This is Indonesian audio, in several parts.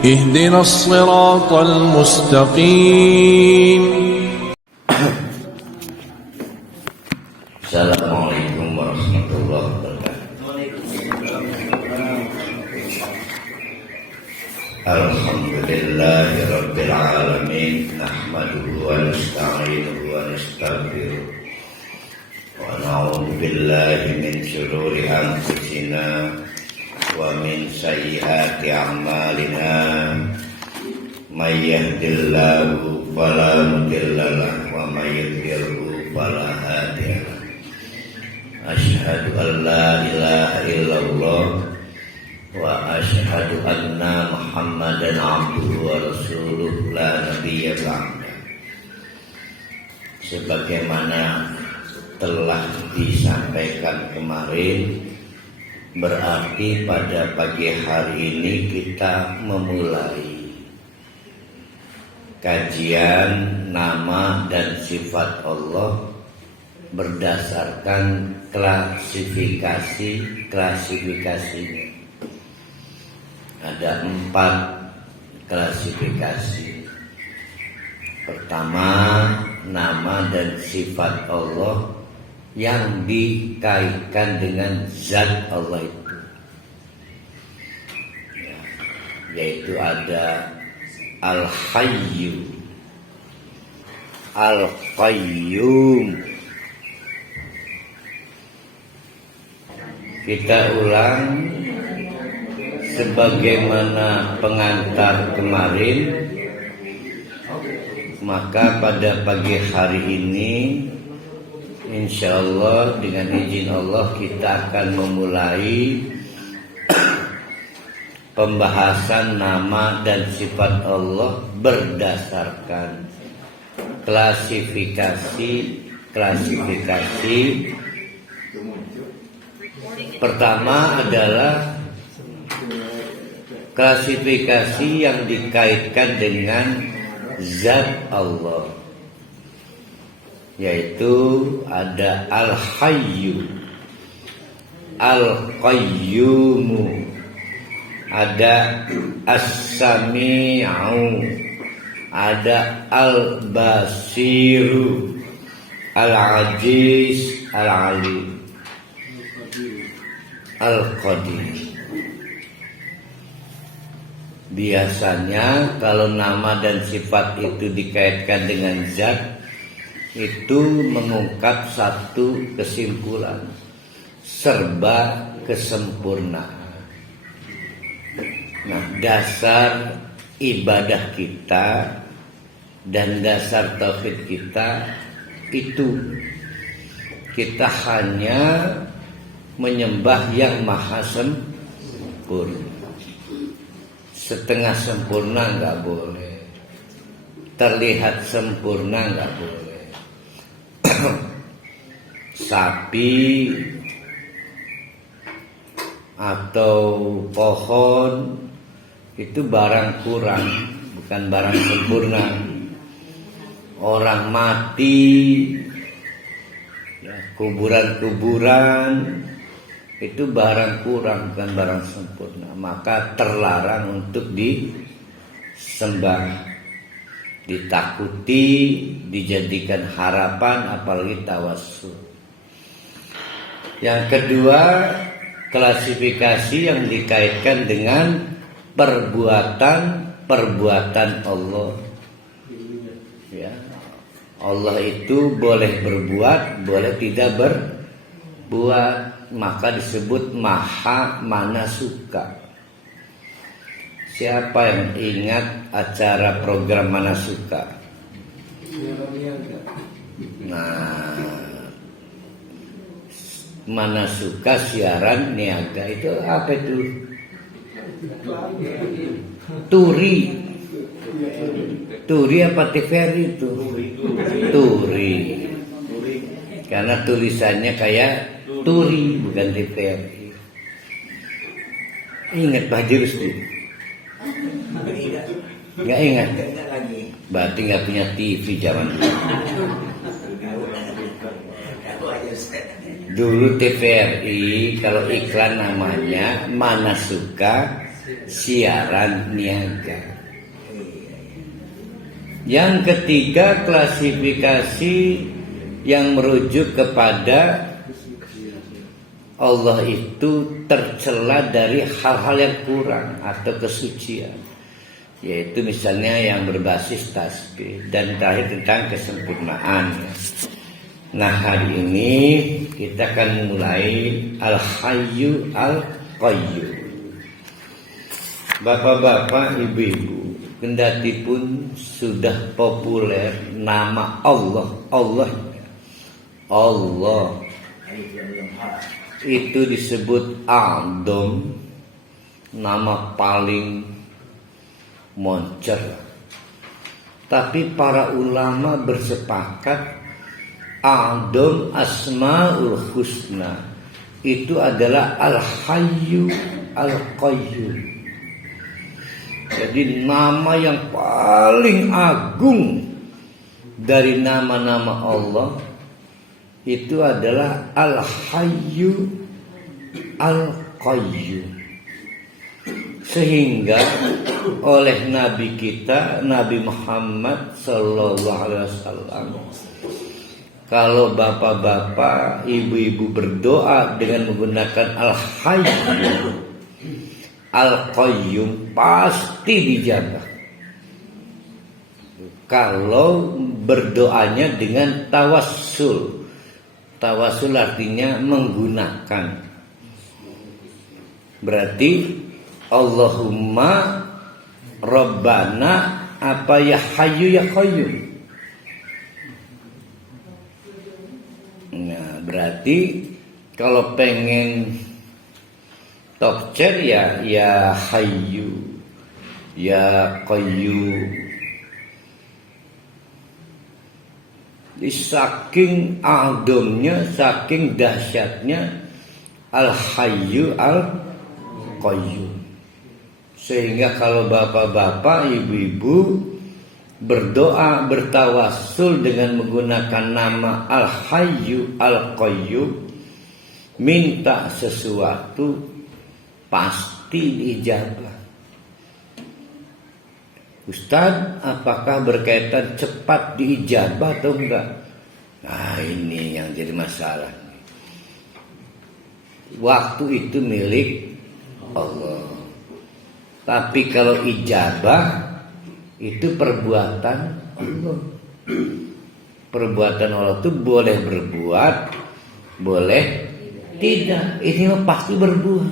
اهدنا الصراط المستقيم. Assalamualaikum warahmatullahi wabarakatuh. Alhamdulillahi rabbil alamin, nahmaduhu wa nasta'inuhu wa nastaghfiruh wa na'udzu billahi min shururi anfusina wa min sayyiati a'malina. May yahdihillahu fala mudilla lahu wa may yudlilhu fala hadiya lahu. Asyhadu an la ilaha illallah wa asyhadu anna Muhammadan abduhu wa rasuluh la nabiyya ba'da. Sebagaimana telah disampaikan kemarin, berarti pada pagi hari ini kita memulai kajian nama dan sifat Allah berdasarkan klasifikasinya. Ada 4 klasifikasi. Pertama, nama dan sifat Allah yang dikaitkan dengan zat Allah itu, yaitu ada Al-Hayyu, Al-Qayyum. Kita ulang sebagaimana pengantar kemarin. Maka pada pagi hari ini, insyaallah dengan izin Allah, kita akan memulai pembahasan nama dan sifat Allah berdasarkan klasifikasi. Pertama adalah klasifikasi yang dikaitkan dengan zat Allah, yaitu ada Al-Hayyu, Al-Qayyumu, ada As-Sami'u, ada Al-Basiru, Al-Aziz, Al-Alim, Al-Qadir. Biasanya kalau nama dan sifat itu dikaitkan dengan zat, itu mengungkap satu kesimpulan, serba kesempurnaan. Nah, dasar ibadah kita dan dasar tauhid kita itu, kita hanya menyembah yang maha sempurna. Setengah sempurna nggak boleh, terlihat sempurna nggak boleh. Sapi atau pohon itu barang kurang, bukan barang sempurna. Orang mati, kuburan-kuburan itu barang kurang, bukan barang sempurna. Maka terlarang untuk disembah, ditakuti, dijadikan harapan, apalagi tawassul. Yang kedua, klasifikasi yang dikaitkan dengan perbuatan Allah. Ya, Allah itu boleh berbuat, boleh tidak berbuat, maka disebut maha mana suka. Siapa yang ingat acara program Mana Suka? Nah, Mana Suka siaran niaga itu apa itu? Turi apa TVRI itu? Turi. Karena tulisannya kayak Turi, bukan TVRI. Ingat Pak Jurus tuh? Nggak ingat? Berarti nggak punya TV zaman dulu. Dulu TVRI kalau iklan namanya Mana Suka siaran niaga. Yang ketiga, klasifikasi yang merujuk kepada Allah itu tercela dari hal-hal yang kurang atau kesucian, yaitu misalnya yang berbasis tasbih, dan terakhir tentang kesempurnaan. Nah, hari ini kita akan mulai Al-Hayyu Al-Qayyum. Bapak-bapak, ibu-ibu, kendati pun sudah populer nama Allah itu disebut A'dham, nama paling moncer. Tapi para ulama bersepakat A'dham Asmaul Husna itu adalah Al-Hayyu Al-Qayyum. Jadi nama yang paling agung dari nama-nama Allah itu adalah Al-Hayyu Al-Qayyum. Sehingga oleh Nabi kita, Nabi Muhammad Sallallahu Alaihi Wasallam, kalau bapak-bapak, ibu-ibu berdoa dengan menggunakan Al-Hayyu Al-Qayyum pasti dijabah. Kalau berdoanya dengan tawassul. Tawassul artinya menggunakan. Berarti Allahumma Rabbana apa ya Hayyu ya Qayyum. Nah, berarti kalau pengen tokcer ya Hayyu ya Qayyum. Saking ademnya, saking dahsyatnya Al-Hayyu Al-Qayyum, sehingga kalau bapak-bapak, ibu-ibu berdoa bertawassul dengan menggunakan nama Al-Hayyu Al-Qayyum, minta sesuatu pasti diijabah. Ustaz, apakah berkaitan cepat diijabah atau enggak? Nah, ini yang jadi masalah. Waktu itu milik Allah. Tapi kalau ijabah itu perbuatan Allah. Perbuatan Allah itu boleh berbuat, boleh tidak. Ini pasti berbuat.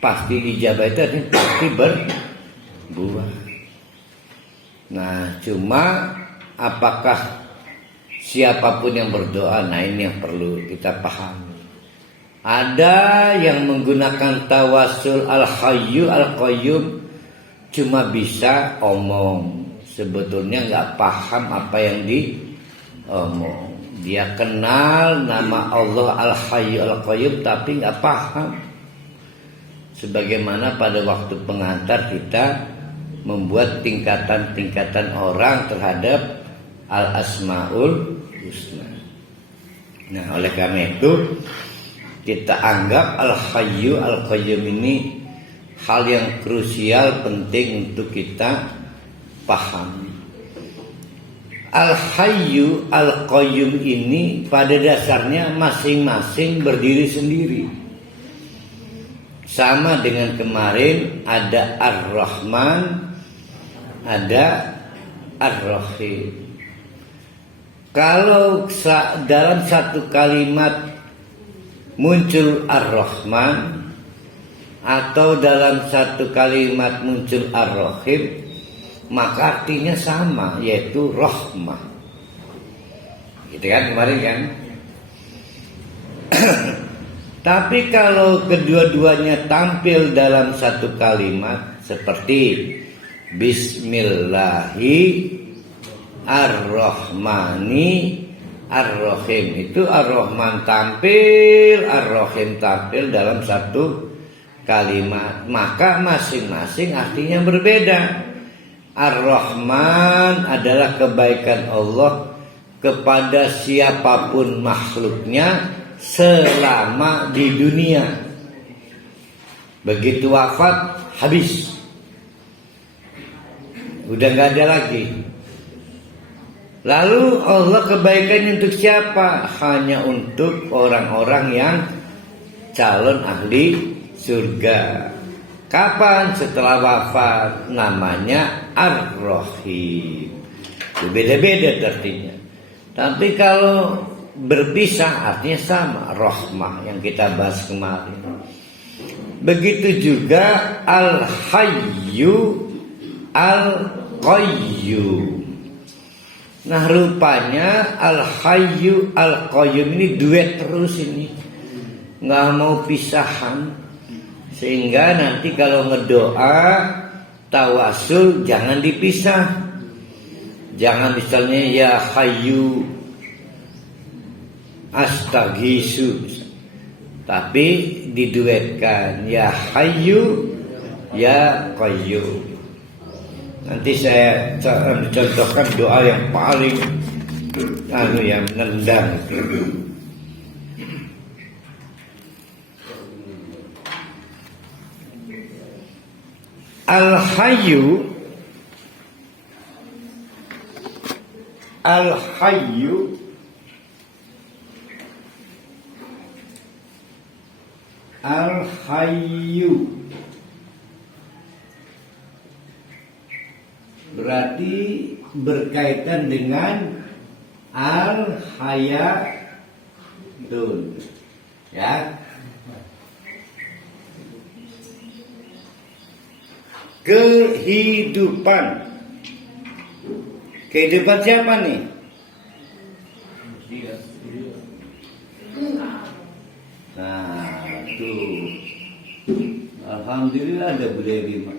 Pasti dijabah itu artinya pasti berbuat. Nah, cuma apakah siapapun yang berdoa, nah ini yang perlu kita pahami. Ada yang menggunakan tawassul Al-Hayyu Al-Qayyum cuma bisa omong, sebetulnya nggak paham apa yang diomong. Dia kenal nama Allah Al-Hayyu Al-Qayyum tapi nggak paham. Sebagaimana pada waktu pengantar kita membuat tingkatan-tingkatan orang terhadap Al-Asmaul Husna. Nah, oleh karena itu kita anggap Al-Hayyu Al-Qayyum ini hal yang krusial, penting untuk kita pahami. Al-Hayyu Al-Qayyum ini pada dasarnya masing-masing berdiri sendiri. Sama dengan kemarin, ada Ar-Rahman, ada Ar-Rahim. Kalau dalam satu kalimat muncul Ar-Rahman atau dalam satu kalimat muncul Ar-Rahim, maka artinya sama, yaitu rahmah. Gitu kan kemarin kan? Tapi kalau kedua-duanya tampil dalam satu kalimat seperti Bismillahi Ar-Rahmani Ar-Rahim, itu Ar-Rahman tampil, Ar-Rahim tampil dalam satu kalimat, maka masing-masing artinya berbeda. Ar-Rahman adalah kebaikan Allah kepada siapapun makhluknya selama di dunia. Begitu wafat, habis. Udah nggak ada lagi. Lalu Allah kebaikannya untuk siapa? Hanya untuk orang-orang yang calon ahli surga. Kapan? Setelah wafat. Namanya Ar-Rahim. Beda-beda artinya. Tapi kalau berpisah artinya sama. Rahmah yang kita bahas kemarin. Begitu juga Al-Hayyu Al-Qayyum. Nah rupanya Al-Hayyu Al-Qayyum ini duet terus ini, nggak mau pisahan. Sehingga nanti kalau ngedoa tawasul jangan dipisah. Jangan misalnya ya Hayyu Astaghisu, tapi diduetkan ya Hayyu ya Qayyum. Nanti saya contohkan doa yang paling yang nendang. Al-Hayyu Al-Hayyu Al-Hayyu berarti berkaitan dengan Al-Hayatun, ya. Kehidupan. Kehidupan siapa nih? Nah, tuh. Alhamdulillah ada budaya lima.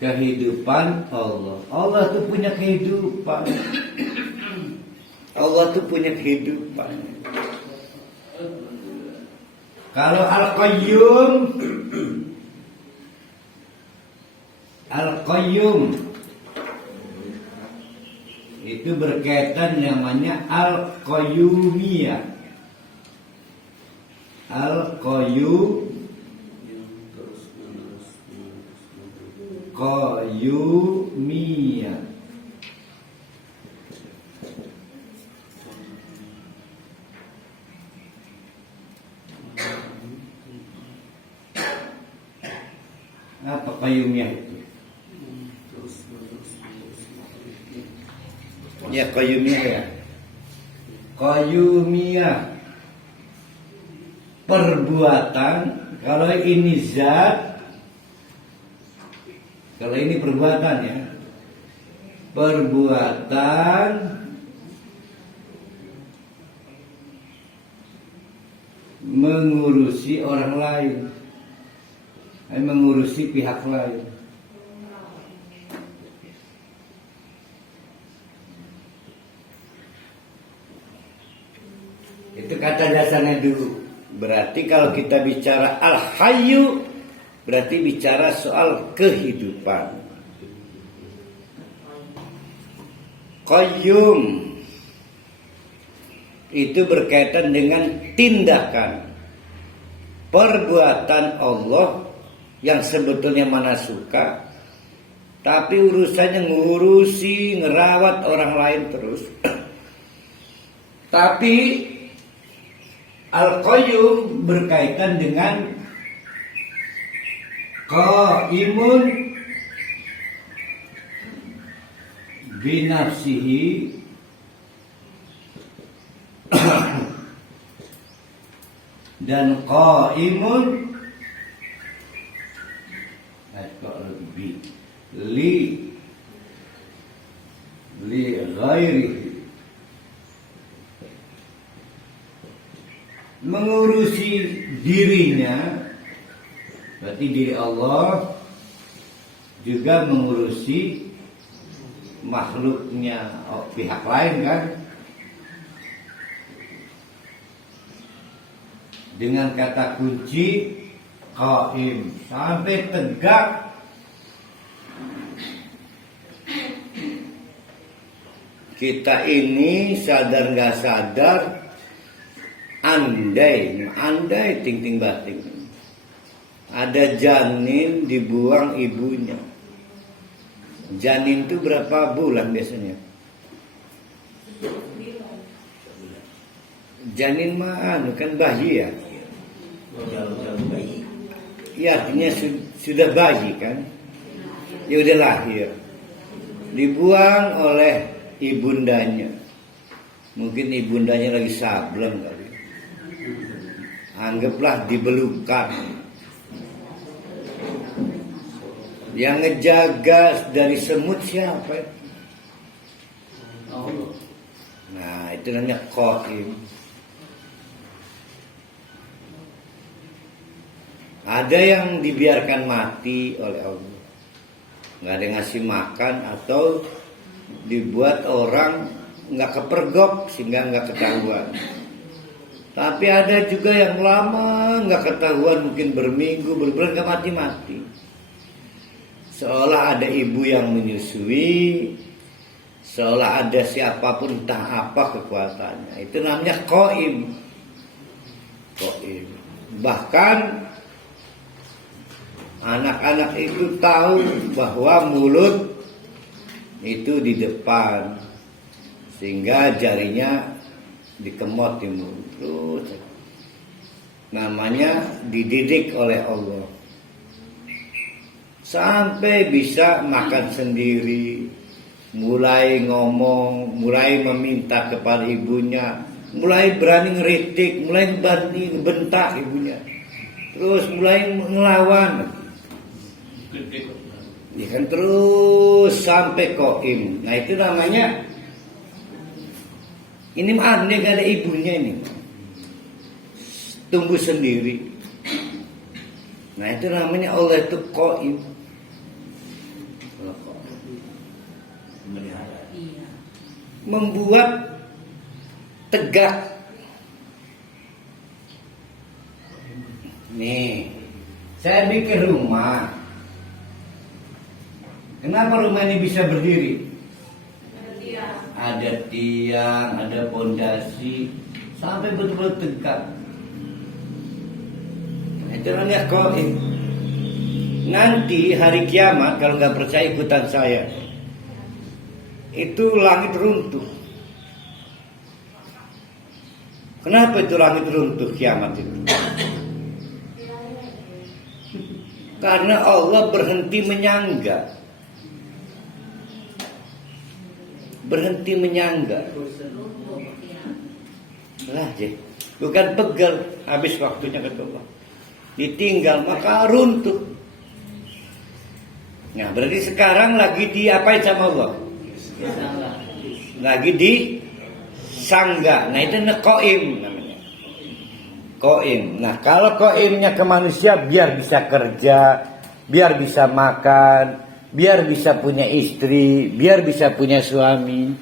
Kehidupan Allah. Allah tuh punya kehidupan. Allah tuh punya kehidupan. Kalau Al-Qayyum, Al-Qayyum itu berkaitan namanya Al-Qayyumiyah. Qayyumiyah. Apa qayyumiyah itu? Ya qayyumiyah ya. Qayyumiyah perbuatan. Kalau ini zat, kalau ini perbuatan ya. Perbuatan mengurusi orang lain, mengurusi pihak lain. Itu kata dasarnya dulu. Berarti kalau kita bicara Al-Hayyu, berarti bicara soal kehidupan. Qayyum itu berkaitan dengan tindakan perbuatan Allah yang sebetulnya mana suka, tapi urusannya ngurusi, ngerawat orang lain terus. Tapi Al-Qayyum berkaitan dengan qaimun binafsihi dan qaimun li ghairihi, mengurusi dirinya, berarti diri Allah, juga mengurusi makhluknya, pihak lain kan, dengan kata kunci qaim, sampai tegak. Kita ini sadar nggak sadar andai ting bating ada janin dibuang ibunya. Janin itu berapa bulan biasanya? Janin mah kan bayi ya. Ya artinya sudah bayi kan. Ya udah lahir. Dibuang oleh ibundanya. Mungkin ibundanya lagi sableng kali. Anggaplah dibelukan. Yang ngejaga dari semut siapa? Nah, itu namanya qaim. Ada yang dibiarkan mati oleh Allah. Nggak ada yang ngasih makan atau dibuat orang nggak kepergok sehingga nggak ketahuan. Tapi ada juga yang lama nggak ketahuan, mungkin berminggu, berbulan nggak mati-mati. Seolah ada ibu yang menyusui, seolah ada siapapun entah apa kekuatannya. Itu namanya qaim. Qaim. Bahkan anak-anak itu tahu bahwa mulut itu di depan, sehingga jarinya dikemot di mulut. Namanya dididik oleh Allah. Sampai bisa makan sendiri, mulai ngomong, mulai meminta kepada ibunya, mulai berani ngeritik, mulai berani ngebentak ibunya, terus mulai ngelawan. Ya kan, terus sampai qaim. Nah itu namanya, ini aneh gak ada ibunya ini, tumbuh sendiri. Nah itu namanya Allah itu qaim. Membuat tegak. Nih, saya bikin rumah. Kenapa rumah ini bisa berdiri? Ada tiang, ada pondasi, sampai betul-betul tegak. Itu namanya qaim. Nanti hari kiamat, kalau nggak percaya ikutan saya, itu langit runtuh. Kenapa itu langit runtuh kiamat itu? Karena Allah berhenti menyangga. Berhenti menyangga. Lah, bukan pegel, habis waktunya ketemu. Ditinggal maka runtuh. Nah, berarti sekarang lagi diapain sama Allah? Lagi disangga. Nah itu qaim namanya. Qaim. Nah kalau qaimnya ke manusia, biar bisa kerja, biar bisa makan, biar bisa punya istri, biar bisa punya suami.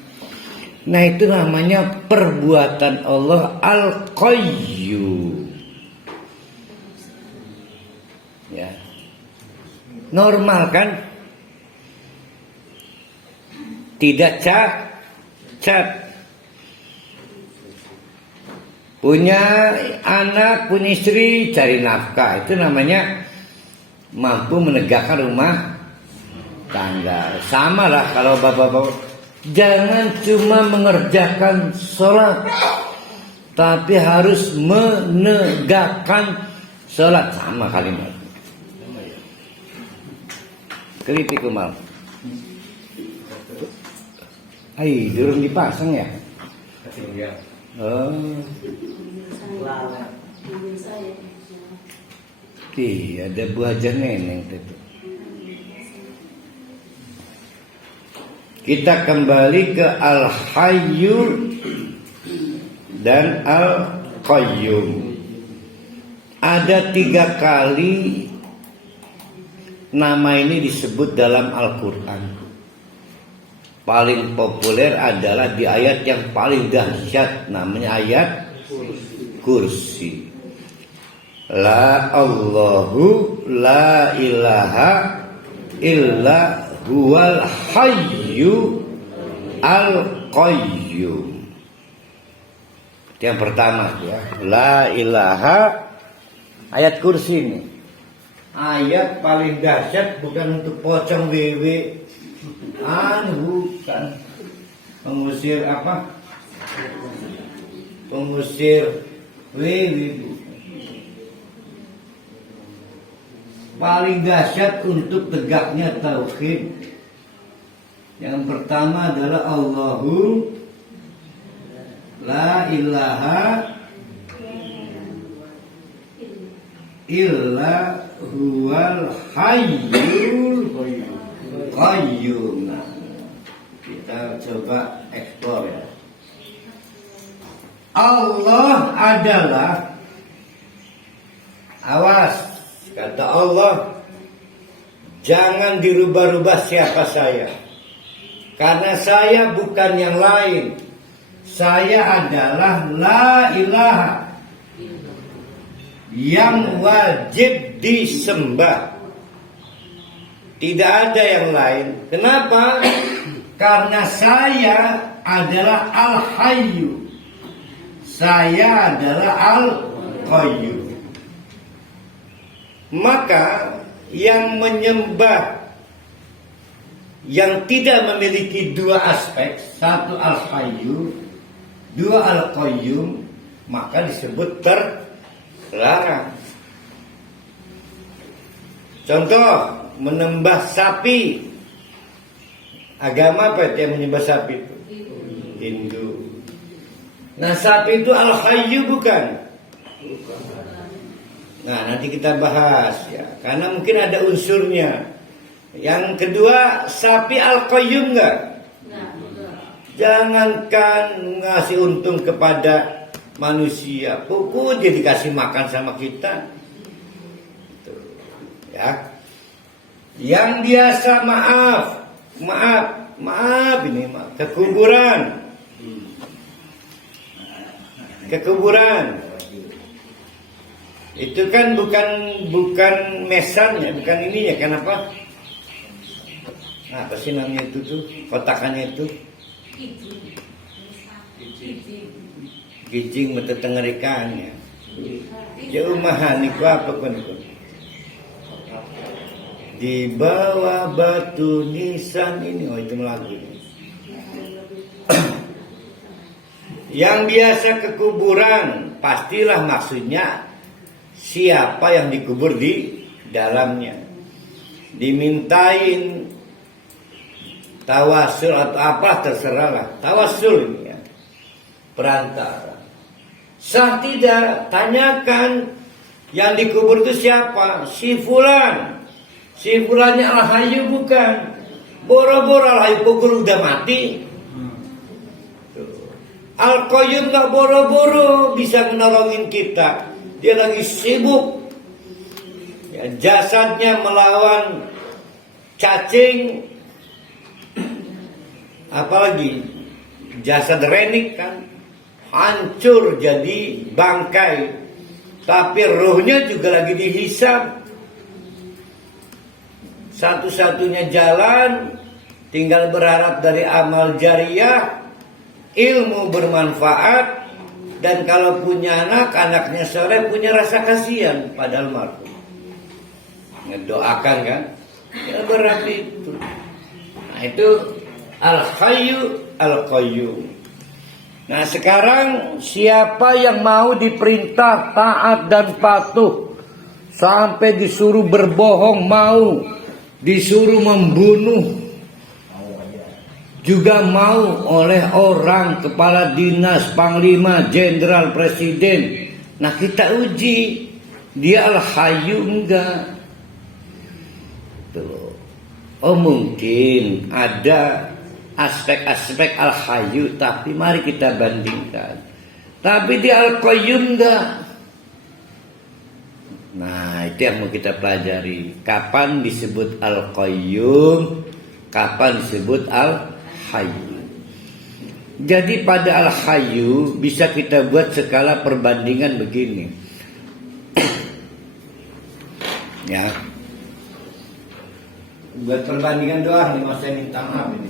Nah itu namanya perbuatan Allah Al-Qayyum. Ya. Normal kan? Tidak cacat. Punya anak, punya istri, cari nafkah. Itu namanya mampu menegakkan rumah tangga. Sama lah kalau bapak-bapak. Jangan cuma mengerjakan sholat, tapi harus menegakkan sholat. Sama kalimat. Kritik Umal. Durung dipasang ya? Oh. Iya, ada buah neneng itu. Kita kembali ke Al-Hayyu dan Al-Qayyum. Ada 3 kali nama ini disebut dalam Al-Quran. Paling populer adalah di ayat yang paling dahsyat, namanya ayat Kursi. La Allahu la ilaha illa huwal hayyu al qayyum. Yang pertama ya, la ilaha, ayat kursi ini. Ayat paling dahsyat bukan untuk pocong wewe, bukan pengusir apa? Pengusir wewe. Paling dahsyat untuk tegaknya tauhid. Yang pertama adalah Allahu la ilaha illa huwal hayyul qayyum. Nah, kita coba eksplor ya. Allah adalah, awas, kata Allah, jangan dirubah-rubah siapa saya. Karena saya bukan yang lain. Saya adalah la ilaha, yang wajib disembah. Tidak ada yang lain. Kenapa? Karena saya adalah al-hayyu. Saya adalah al-qayyum. Maka yang menyembah yang tidak memiliki dua aspek, satu al-hayyu, dua al-qayyum, maka disebut terlarang. Contoh, menyembah sapi. Agama apa yang menyembah sapi itu? Hindu. Nah, sapi itu al-hayyu bukan? Nah, nanti kita bahas ya, karena mungkin ada unsurnya. Yang kedua, sapi al-qayyum enggak? Jangankan ngasih untung kepada manusia, pokoknya dia dikasih makan sama kita. Tuh, ya. Yang biasa maaf ini kekuburan. Itu kan bukan mesannya, bukan ininya, kenapa? Nah, apa sih namanya itu tuh? Kotakannya itu? Gijing mata tengerikannya. Jaumahan iku apa kon? Di bawah batu nisan ini, oh itu lagu ini. Yang biasa ke kuburan, pastilah maksudnya siapa yang dikubur di dalamnya. Dimintain tawasul atau apa terserahlah. Tawasul ini ya, perantara. Sah tidak? Tanyakan yang dikubur itu siapa? Si fulan. Si fulannya al-hayyu bukan. Boro-boro al-hayyu pukul udah mati. Al-qayyum gak boro-boro bisa menolongin kita. Dia lagi sibuk ya, jasadnya melawan cacing. Apalagi jasad renik kan hancur jadi bangkai, tapi rohnya juga lagi dihisab. Satu-satunya jalan tinggal berharap dari amal jariah, ilmu bermanfaat, dan kalau punya anak, anaknya soleh punya rasa kasihan pada almarhum. Ngedoakan kan? Ya berarti itu. Nah itu al-hayyu al-qayyum. Nah sekarang siapa yang mau diperintah taat dan patuh, sampai disuruh berbohong mau, disuruh membunuh juga mau oleh orang, kepala dinas, panglima, jenderal, presiden. Nah kita uji, dia al-hayyu enggak? Tuh. Oh mungkin ada aspek-aspek al-hayyu, tapi mari kita bandingkan. Tapi dia al-qayyum enggak? Nah itu yang mau kita pelajari. Kapan disebut al-qayyum, kapan disebut al-hayyu. Jadi pada al-hayyu bisa kita buat skala perbandingan begini. Ya. Buat perbandingan doang nih, saya minta maaf ini.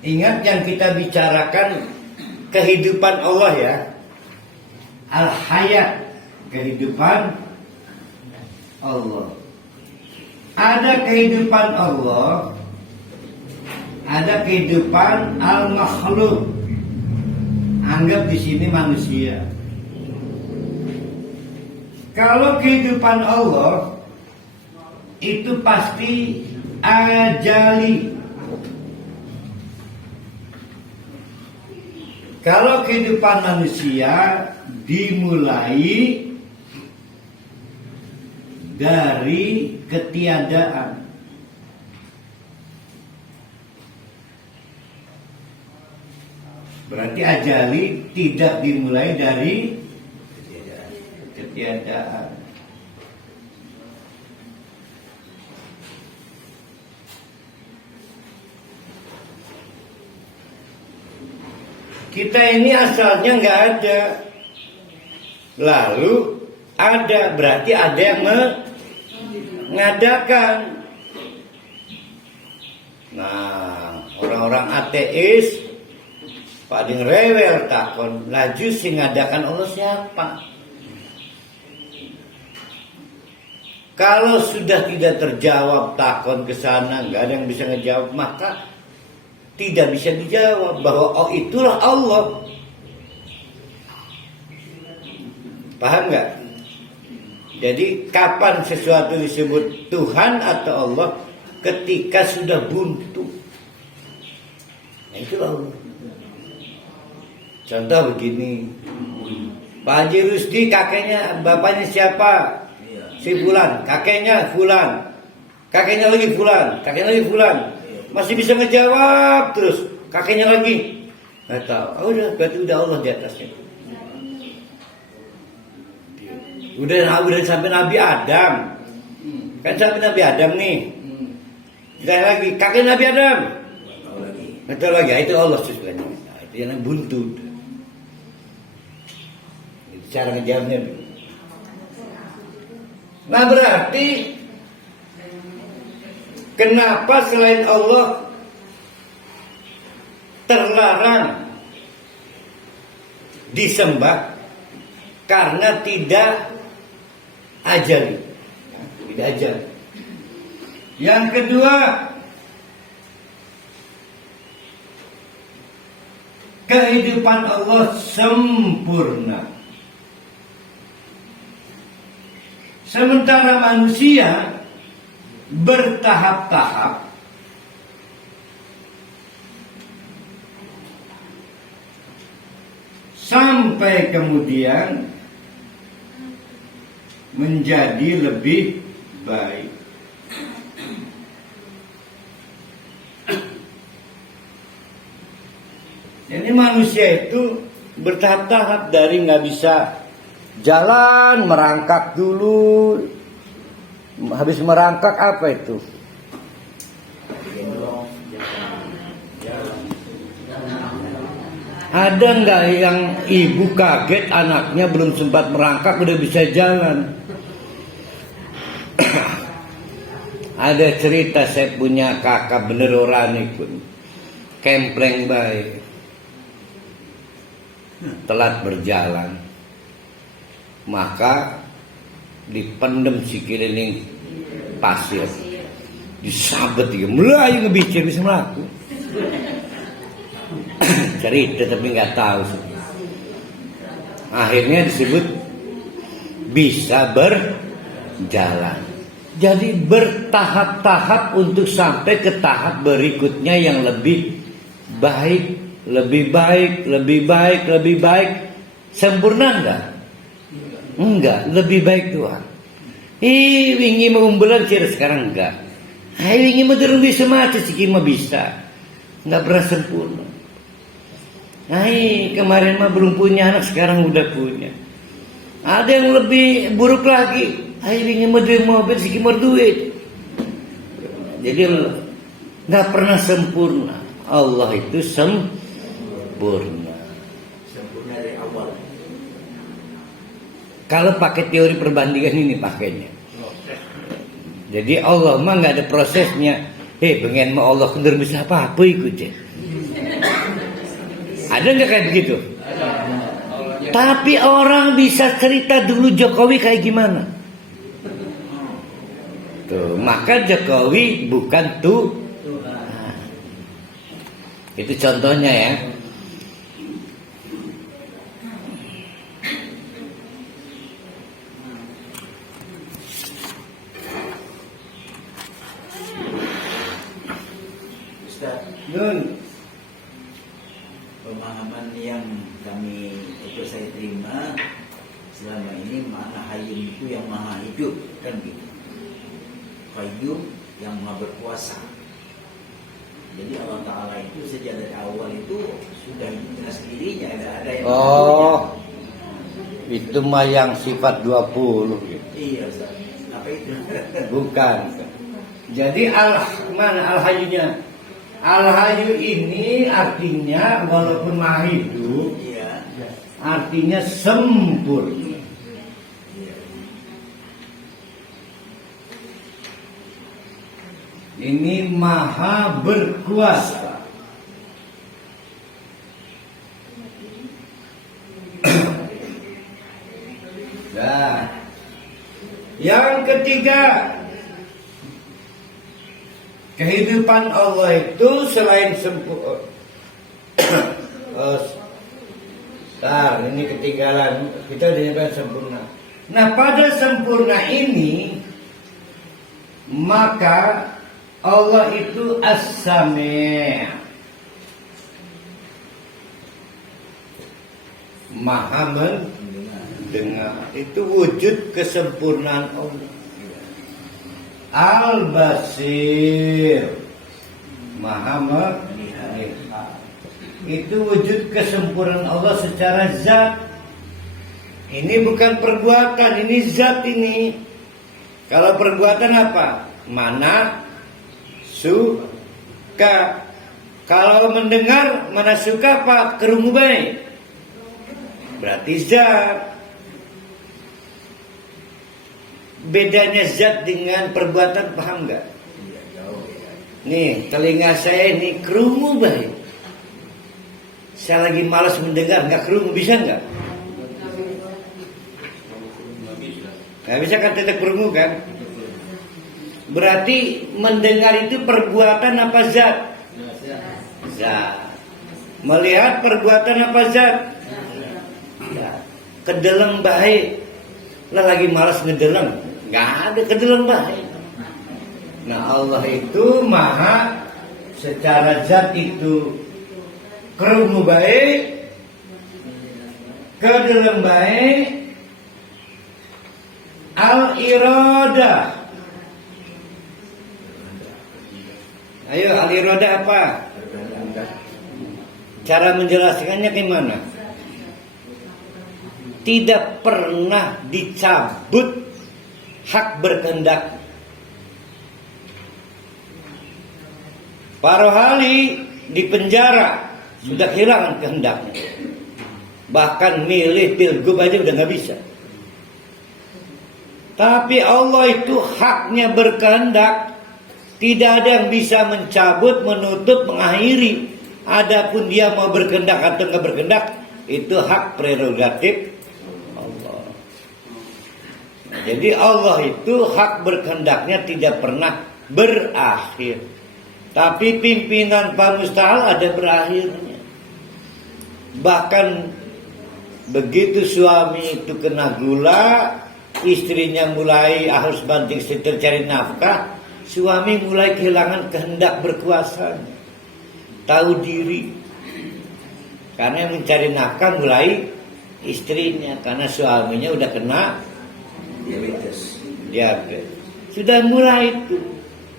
Ingat yang kita bicarakan kehidupan Allah ya. Al-hayat, kehidupan Allah. Ada kehidupan Allah, ada kehidupan al-makhluk. Anggap di sini manusia. Kalau kehidupan Allah itu pasti ajali. Kalau kehidupan manusia dimulai dari ketiadaan. Berarti ajali tidak dimulai dari ketiadaan. Kita ini asalnya nggak ada, lalu ada, berarti ada yang mengadakan. Nah, orang-orang ateis paling rewel takon, laju sing ngadakan Allah siapa? Kalau sudah tidak terjawab takon ke sana, nggak ada yang bisa ngejawab, maka tidak bisa dijawab bahwa oh itulah Allah. Paham nggak? Jadi kapan sesuatu disebut Tuhan atau Allah? Ketika sudah buntu. Nah itulah Allah. Contoh begini, Pak Haji Rusdi kakeknya, bapaknya siapa? Si Fulan, kakeknya Fulan, kakeknya lagi Fulan, kakeknya lagi Fulan. Masih bisa ngejawab terus, kakeknya lagi nggak tahu. Oh, udah, berarti udah Allah di atasnya. Udah sampai Nabi Adam, kan sampai Nabi Adam nih. Udah lagi kakek Nabi Adam, nggak tahu lagi. Itu Allah sebenarnya. Nah, itu yang buntu. Itu cara ngejawabnya. Nah berarti kenapa selain Allah terlarang disembah? Karena tidak ajali. Tidak ajali. Yang kedua, kehidupan Allah sempurna. Sementara manusia bertahap-tahap sampai kemudian menjadi lebih baik. Jadi manusia itu bertahap-tahap dari nggak bisa jalan, merangkak dulu. Habis merangkak apa itu? Ada nggak yang ibu kaget anaknya belum sempat merangkak udah bisa jalan? Ada cerita, saya punya kakak bener orang ikut kempleng baik, telat berjalan, maka dipendem sikilining pasir, disabet dia, mulai ngebicir bisa melaku. Cerita tapi nggak tahu. Akhirnya disebut bisa berjalan. Jadi bertahap-tahap untuk sampai ke tahap berikutnya yang lebih baik, lebih baik, lebih baik, lebih baik. Sempurna enggak? Enggak, lebih baik Tuhan. Wingi mengumbulan sekarang enggak. Wingi mau bisa mati sih mah bisa. Enggak pernah sempurna. Kemarin mah belum punya anak, sekarang udah punya. Ada yang lebih buruk lagi. Wingi mau duit mobil sih mau duit. Jadi enggak pernah sempurna. Allah itu sempurna. Sempurna dari awal. Kalau pakai teori perbandingan ini pakainya. Jadi Allah mah nggak ada prosesnya. Pengen mau Allah kendur bisa apa-apa ikut ya. Ada nggak kayak begitu? Tapi orang bisa cerita dulu Jokowi kayak gimana? Tuh, maka Jokowi bukan tuh. Nah, itu contohnya ya. Ustaz, Nun, pemahaman yang saya terima selama ini makna Hayyun itu yang maha hidup kan gitu. Qayyum yang maha berkuasa. Jadi Allah Ta'ala itu sejak dari awal itu sudah hidup dengan sendirinya, tidak ada yang itu mah yang sifat 20. Iya Ustaz. Apa itu? Bukan. Jadi mana al-hayyunya? Al-hayyu ini artinya walaupun maha hidup, Iya. artinya sempurna. Ini maha berkuasa. Nah, yang ketiga, kehidupan Allah itu selain sempurna. Ini ketinggalan. Kita udah nyampe sempurna. Nah, pada sempurna ini maka Allah itu As-Sami', Maha mendengar. Itu wujud kesempurnaan Allah. Al-Basir, Maha melihat. Itu wujud kesempurnaan Allah secara zat. Ini bukan perbuatan, ini zat ini. Kalau perbuatan apa? Mana suka. Kalau mendengar, mana suka apa? Kerungu baik. Berarti zat. Bedanya zat dengan perbuatan paham nggak? Nih, telinga saya ini kerungu baik. Saya lagi malas mendengar, nggak kerungu, bisa nggak? Nggak bisa kan, tidak kerungu kan? Berarti mendengar itu perbuatan apa zat? Zat. Melihat perbuatan apa zat? Zat. Kedeleng baik. Lah lagi malas ngedeleng, nggak ada kedeleng baik. Nah, Allah itu maha secara zat itu kerungu baik, kedeleng baik, al-iradah. Ayo, al-iradah apa? Cara menjelaskannya gimana? Tidak pernah dicabut hak berkehendak. Parohali di penjara sudah kehilangan kehendaknya. Bahkan milih pilgub aja udah nggak bisa. Tapi Allah itu haknya berkehendak. Tidak ada yang bisa mencabut, menutup, mengakhiri. Adapun dia mau berkehendak atau nggak berkehendak, itu hak prerogatif Allah. Nah, jadi Allah itu hak berkehendaknya tidak pernah berakhir. Tapi pimpinan Pak Mustahil ada berakhirnya. Bahkan begitu suami itu kena gula, istrinya mulai harus banting setir cari nafkah, suami mulai kehilangan kehendak berkuasanya, tahu diri. Karena yang mencari nafkah mulai istrinya, karena suaminya udah kena diabetes. Sudah mulai itu.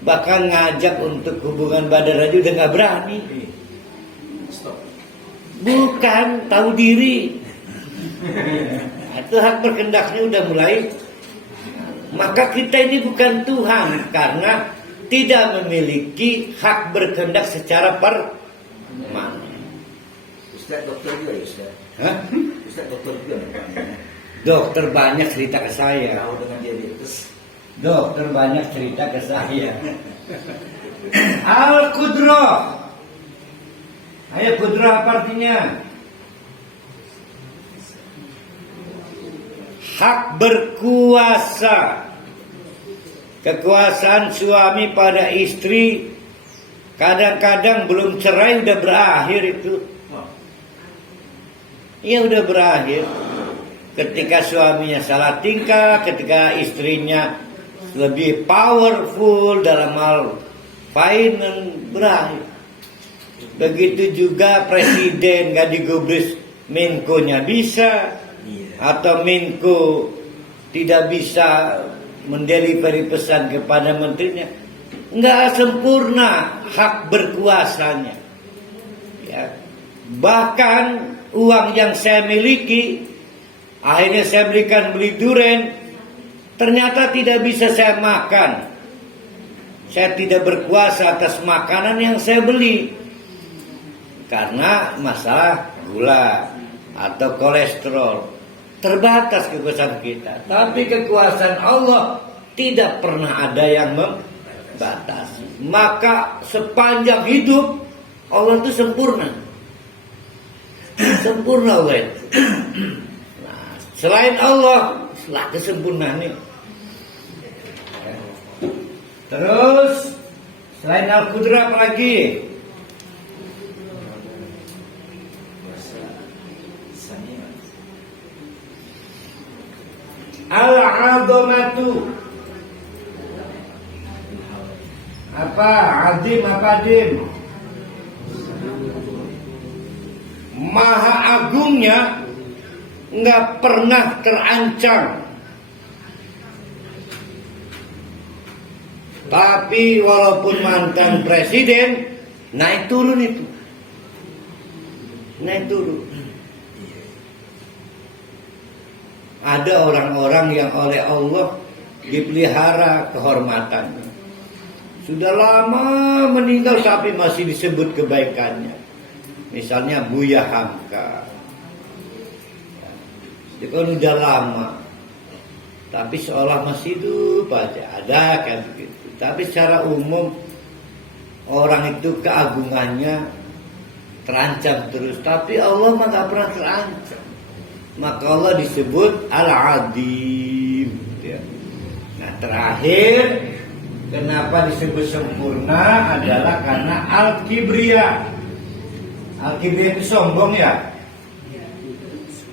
Bahkan ngajak untuk hubungan badan aja udah nggak berani. Stop. Bukan, tahu diri. Itu hak berkehendaknya udah mulai. Maka kita ini bukan Tuhan karena tidak memiliki hak berkehendak secara permanen. Ustaz dokter juga ya Ustaz? Hah? Ustaz dokter juga ya? Dokter banyak cerita ke saya. Tahu dengan diabetes. Dokter banyak cerita ke saya. Al-Qudrah. Ayo, Qudrah apa artinya? hak berkuasa. Kekuasaan suami pada istri kadang-kadang belum cerai udah berakhir itu. Ya udah berakhir. Ketika suaminya salah tingkah, ketika istrinya lebih powerful dalam hal finance, berakhir. Begitu juga presiden gak digubris, Menko-nya bisa, atau Menko tidak bisa mendelivery pesan kepada menterinya. Nggak sempurna hak berkuasanya. Ya. Bahkan uang yang saya miliki, akhirnya saya beli durian, ternyata tidak bisa saya makan. Saya tidak berkuasa atas makanan yang saya beli karena masalah gula atau kolesterol. Terbatas kekuasaan kita, tapi kekuasaan Allah tidak pernah ada yang membatasi. Maka sepanjang hidup Allah itu sempurna. Sempurna Allah itu. Nah, selain Allah, lah kesempurnaannya. Terus selain Al-Qudra apa lagi? Al-Azamatu. Apa? Azim apa Dim? Maha agungnya nggak pernah terancam. Tapi walaupun mantan presiden naik turun itu. Naik turun. Ada orang-orang yang oleh Allah dipelihara kehormatannya. Sudah lama meninggal tapi masih disebut kebaikannya. Misalnya Buya Hamka. Dia kan udah lama, tapi seolah masih hidup aja. Ada kan begitu. Tapi secara umum orang itu keagungannya terancam terus. Tapi Allah mah gak pernah terancam. Maka Allah disebut Al-Adim. Ya. Nah terakhir, kenapa disebut sempurna adalah karena Al-Kibriya. Al-Kibriya itu sombong ya.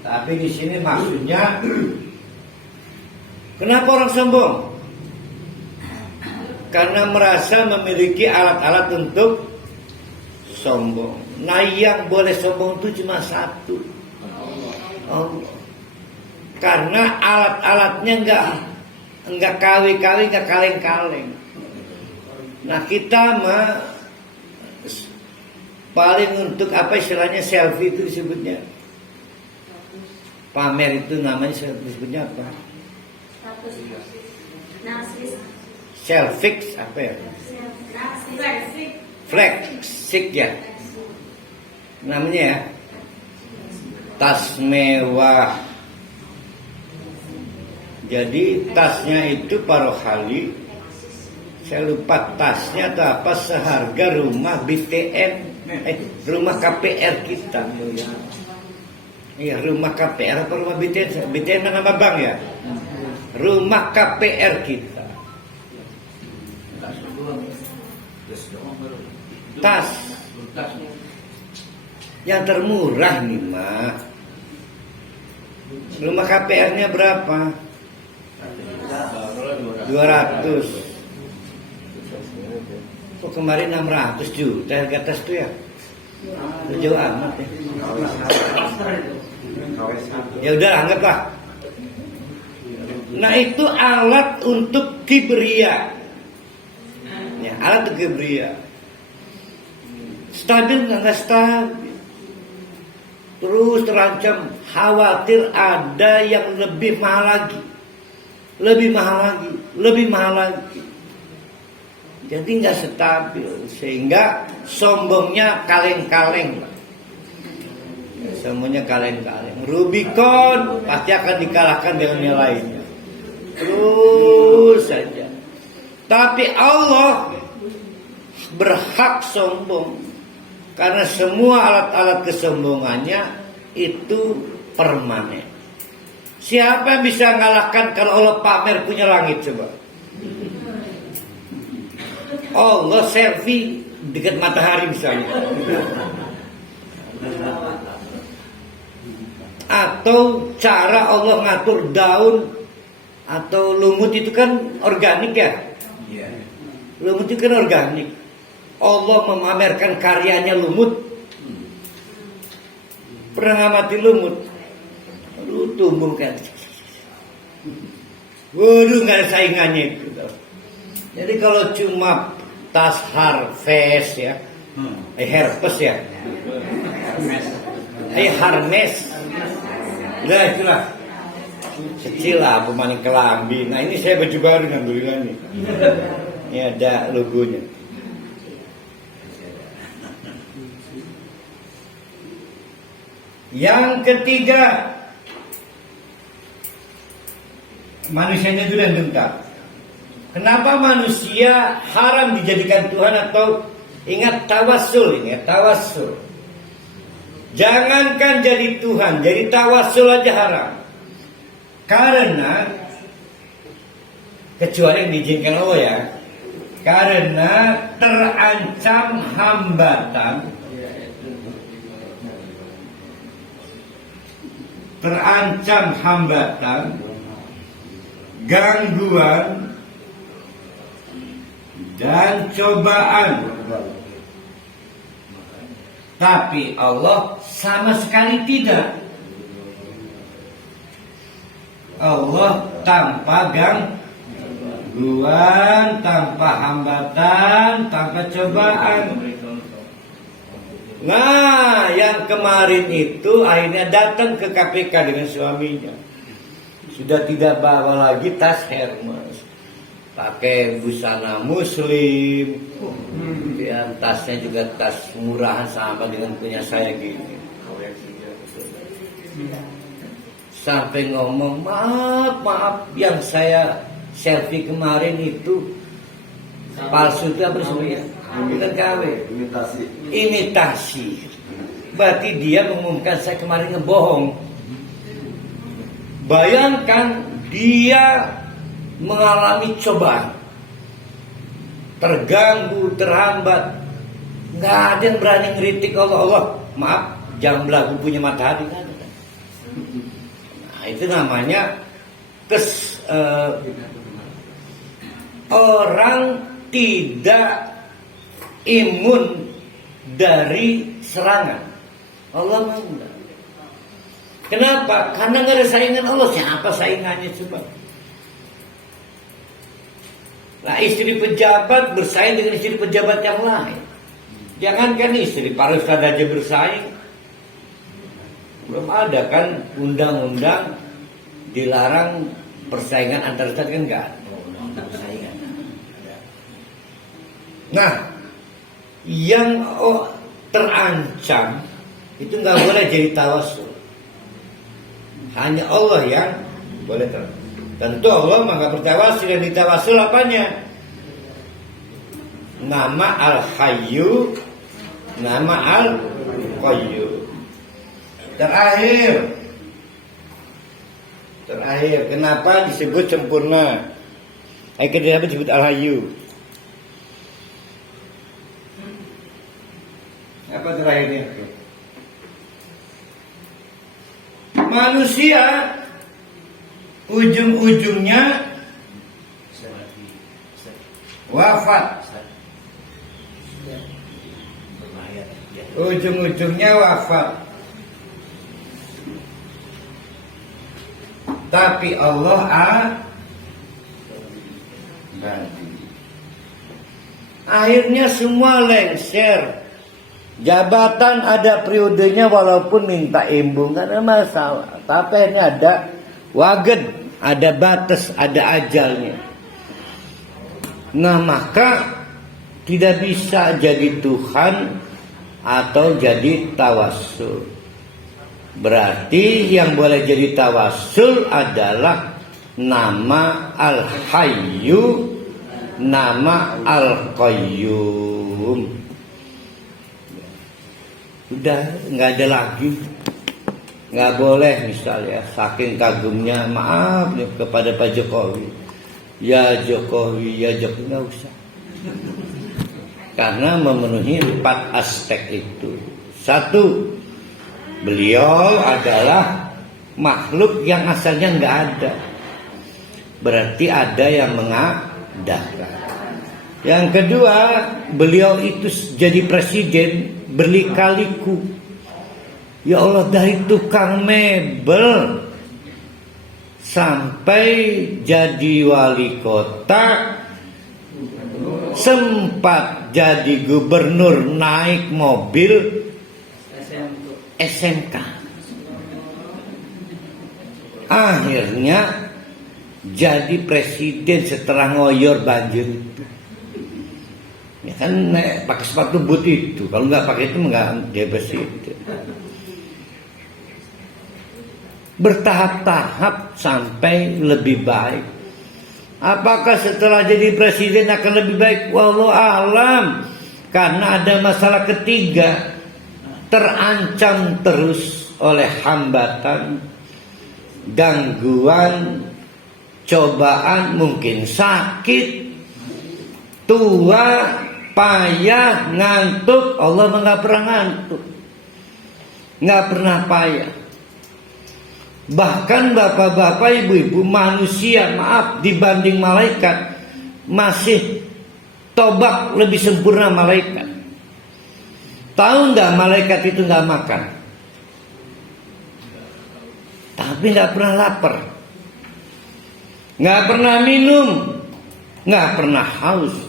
Tapi di sini maksudnya, kenapa orang sombong? Karena merasa memiliki alat-alat untuk sombong. Nah yang boleh sombong itu cuma satu, Allah. Karena alat-alatnya enggak kawi-kawi, enggak kaleng-kaleng. Nah kita mah paling untuk apa istilahnya selfie itu disebutnya. Pamer itu namanya disebutnya apa? Selfie apa ya? Flexik ya. Namanya ya. Tas mewah. Jadi tasnya itu parohali. Saya lupa tasnya atau apa, seharga rumah BTN, rumah KPR kita. Iya, rumah KPR apa rumah BTN? BTN nama bank ya? Rumah KPR kita. Tas yang termurah nih mah. Rumah KPR-nya berapa? 200. Kok kemarin 600 juta harga tas tuh ya? Jauh amat ya. Ya udah anggaplah. Nah itu alat untuk kibria. Ya, alat untuk kibria. Stabil nggak stabil. Terus terancam, khawatir ada yang lebih mahal lagi. Lebih mahal lagi, lebih mahal lagi. Jadi nggak stabil, sehingga sombongnya kaleng-kaleng. Ya, sombongnya kaleng-kaleng. Rubicon pasti akan dikalahkan dengan yang lainnya. Terus saja. Tapi Allah berhak sombong. Karena semua alat-alat kesombongannya itu permanen. Siapa yang bisa ngalahkan kalau Allah pamer punya langit coba? Allah selfie dekat matahari misalnya. Atau cara Allah ngatur daun atau lumut itu kan organik ya. Lumut itu kan organik. Allah memamerkan karyanya lumut. Pernah ngamati lumut? Lu tumbuh kan. Waduh, nggak ada saingannya itu. Jadi kalau cuma tas Harvest ya, Herpes ya, Harmes, lah itulah kecil lah pemain kelambi. Nah ini saya baju baru alhamdulillah nih. Ini ada logonya. Yang ketiga, manusianya itu dan lengkap. Kenapa manusia haram dijadikan Tuhan atau ingat tawassul, Jangankan jadi Tuhan, jadi tawassul aja haram. Karena kecuali yang diizinkan Allah ya. Karena terancam hambatan, gangguan dan cobaan. Tapi Allah sama sekali tidak. Allah tanpa gangguan, tanpa hambatan, tanpa cobaan. Nah, yang kemarin itu akhirnya datang ke KPK dengan suaminya. Sudah tidak bawa lagi tas Hermes, pakai busana muslim, ya, tasnya juga tas murahan sama dengan punya saya gini. Sampai ngomong maaf yang saya selfie kemarin itu palsu, itu apa sebenarnya? Bukan KW, imitasi. Berarti dia mengumumkan saya kemarin ngebohong. Bayangkan dia mengalami cobaan, terganggu, terhambat, nggak ada yang berani ngeritik Allah. Maaf, jangan belagu punya matahari. Nah, itu namanya orang tidak imun dari serangan. Allah enggak. Kenapa? Karena nggak ada saingan Allah. Siapa saingannya coba? Nah, istri pejabat bersaing dengan istri pejabat yang lain. Jangankan istri, para ustaz aja bersaing. Belum ada kan undang-undang dilarang persaingan antar ustaz kan enggak. Nah, yang terancam itu nggak boleh jadi tawassul. Hanya Allah yang boleh terancam. Tentu Allah nggak bertawassul, yang ditawassul apanya? Nama Al-Hayyu, nama Al-Qayyum. Terakhir, kenapa disebut sempurna? Kenapa disebut Al-Hayyu? Apa terakhirnya? Manusia ujung-ujungnya wafat. Ujung-ujungnya wafat. Tapi Allah akhirnya semua lengser. Jabatan ada periodenya walaupun minta imbung, gak ada masalah. Tapi ini ada waged, ada batas, ada ajalnya. Nah, maka tidak bisa jadi Tuhan atau jadi tawassul. Berarti yang boleh jadi tawassul adalah nama Al-Hayyu, nama Al-Qayyum. Udah nggak ada lagi. Nggak boleh misalnya saking kagumnya, maaf nih kepada Pak Jokowi, ya Jokowi nggak usah. Karena memenuhi 4 aspek itu. 1, beliau adalah makhluk yang asalnya nggak ada. Berarti ada yang mengadakan. Yang kedua, beliau itu jadi presiden berlikaliku. Ya Allah, dari tukang mebel sampai jadi wali kota, sempat jadi gubernur naik mobil SMK. Akhirnya jadi presiden setelah ngoyor banjir itu. Ya kan pakai sepatu boot itu. Kalau nggak pakai itu nggak jadi presiden. Bertahap-tahap sampai lebih baik. Apakah setelah jadi presiden akan lebih baik? Wallahu alam. Karena ada masalah ketiga, terancam terus oleh hambatan, gangguan, cobaan, mungkin sakit, tua, payah, ngantuk. Allah nggak pernah ngantuk, nggak pernah payah. Bahkan bapak-bapak, ibu-ibu, manusia, maaf, dibanding malaikat masih tobat lebih sempurna malaikat. Tahu nggak malaikat itu nggak makan, tapi nggak pernah lapar, nggak pernah minum, nggak pernah haus.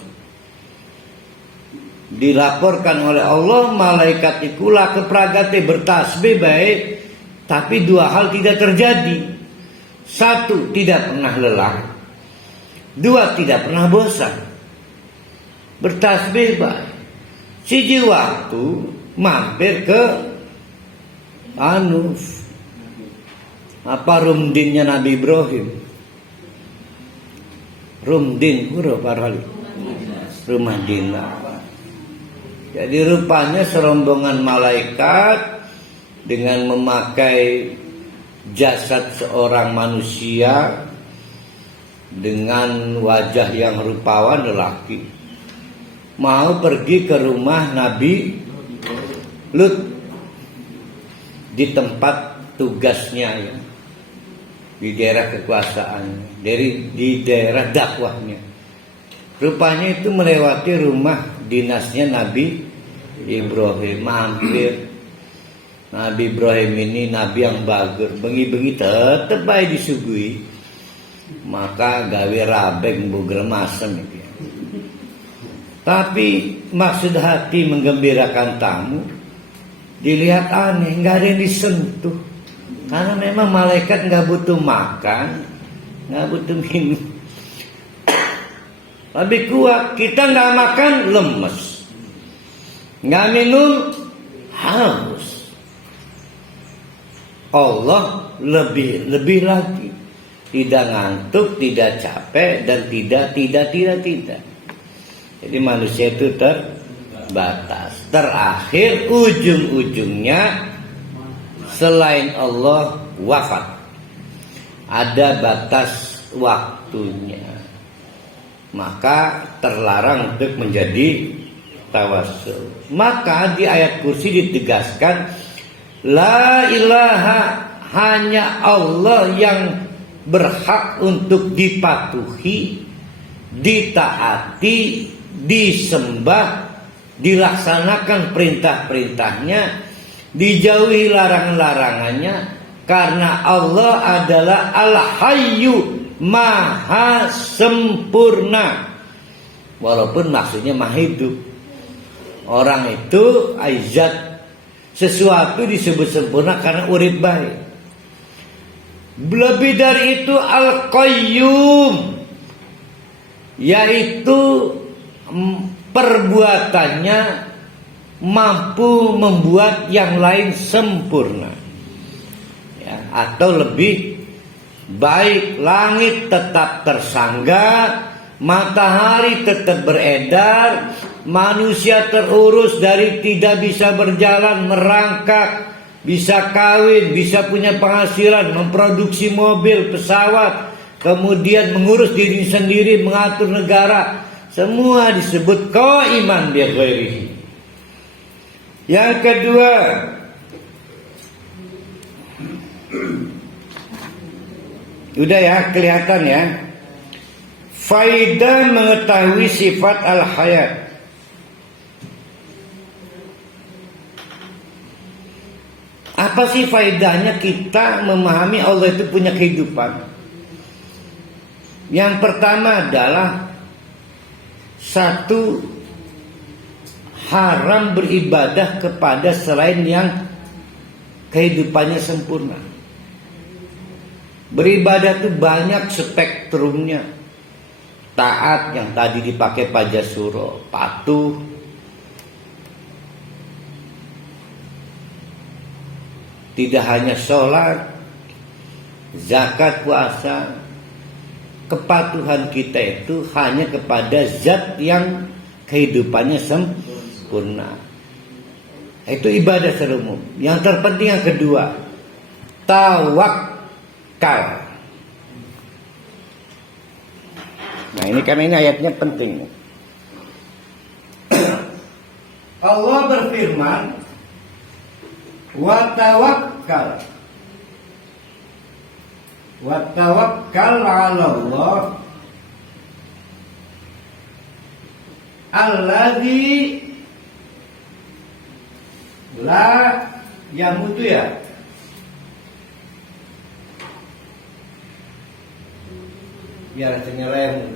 Dilaporkan oleh Allah, malaikat ikulah kepragate bertasbih baik, tapi 2 hal tidak terjadi. 1, tidak pernah lelah. 2, tidak pernah bosan. Bertasbih baik. Siji waktu mampir ke rumdinnya Nabi Ibrahim. Rumdin, rumah dinas. Jadi rupanya serombongan malaikat dengan memakai jasad seorang manusia dengan wajah yang rupawan lelaki, mau pergi ke rumah Nabi Lut di tempat tugasnya ya, di daerah kekuasaannya, di daerah dakwahnya. Rupanya itu melewati rumah dinasnya Nabi Ibrahim. Mampir. Nabi Ibrahim ini nabi yang bagus, bengi-bengi tetep bae disuguhi. Maka gawe rabek mbugel masem iki. Tapi maksud hati menggembirakan tamu, dilihat aneh, nggak ada yang disentuh. Karena memang malaikat nggak butuh makan, nggak butuh minum. Lebih kuat, kita nggak makan lemes, nggak minum haus. Allah lebih lagi, tidak ngantuk, tidak capek, dan tidak. Jadi manusia itu terbatas. Terakhir ujung-ujungnya selain Allah wafat. Ada batas waktunya. Maka terlarang untuk menjadi tawassul. Maka di ayat kursi ditegaskan, la ilaha, hanya Allah yang berhak untuk dipatuhi, ditaati, disembah, dilaksanakan perintah-perintahnya, dijauhi larangan-larangannya, karena Allah adalah Al-Hayyu, Maha sempurna. Walaupun maksudnya maha hidup. Orang itu aizat, sesuatu disebut sempurna karena urip baik. Lebih dari itu Al-Qayyum, yaitu perbuatannya mampu membuat yang lain sempurna ya, atau lebih baik. Langit tetap tersangga, matahari tetap beredar, manusia terurus dari tidak bisa berjalan, merangkak bisa kawin, bisa punya penghasilan, memproduksi mobil, pesawat, kemudian mengurus diri sendiri, mengatur negara, semua disebut qaiman bi ghairihi. Yang kedua, udah ya, kelihatan ya. Faidah mengetahui sifat al-hayat. Apa sih faedahnya kita memahami Allah itu punya kehidupan? Yang pertama adalah satu, haram beribadah kepada selain yang kehidupannya sempurna. Beribadah itu banyak spektrumnya. Taat yang tadi dipakai Pak Jasuro, patuh, tidak hanya sholat, zakat, puasa. Kepatuhan kita itu hanya kepada zat yang kehidupannya sempurna. Itu ibadah secara umum. Yang terpenting yang kedua, tawakal. Nah ini karena ini ayatnya penting. Allah berfirman, wa tawakkal 'ala Allah alladzi la yamutu ya. Biar senyelem.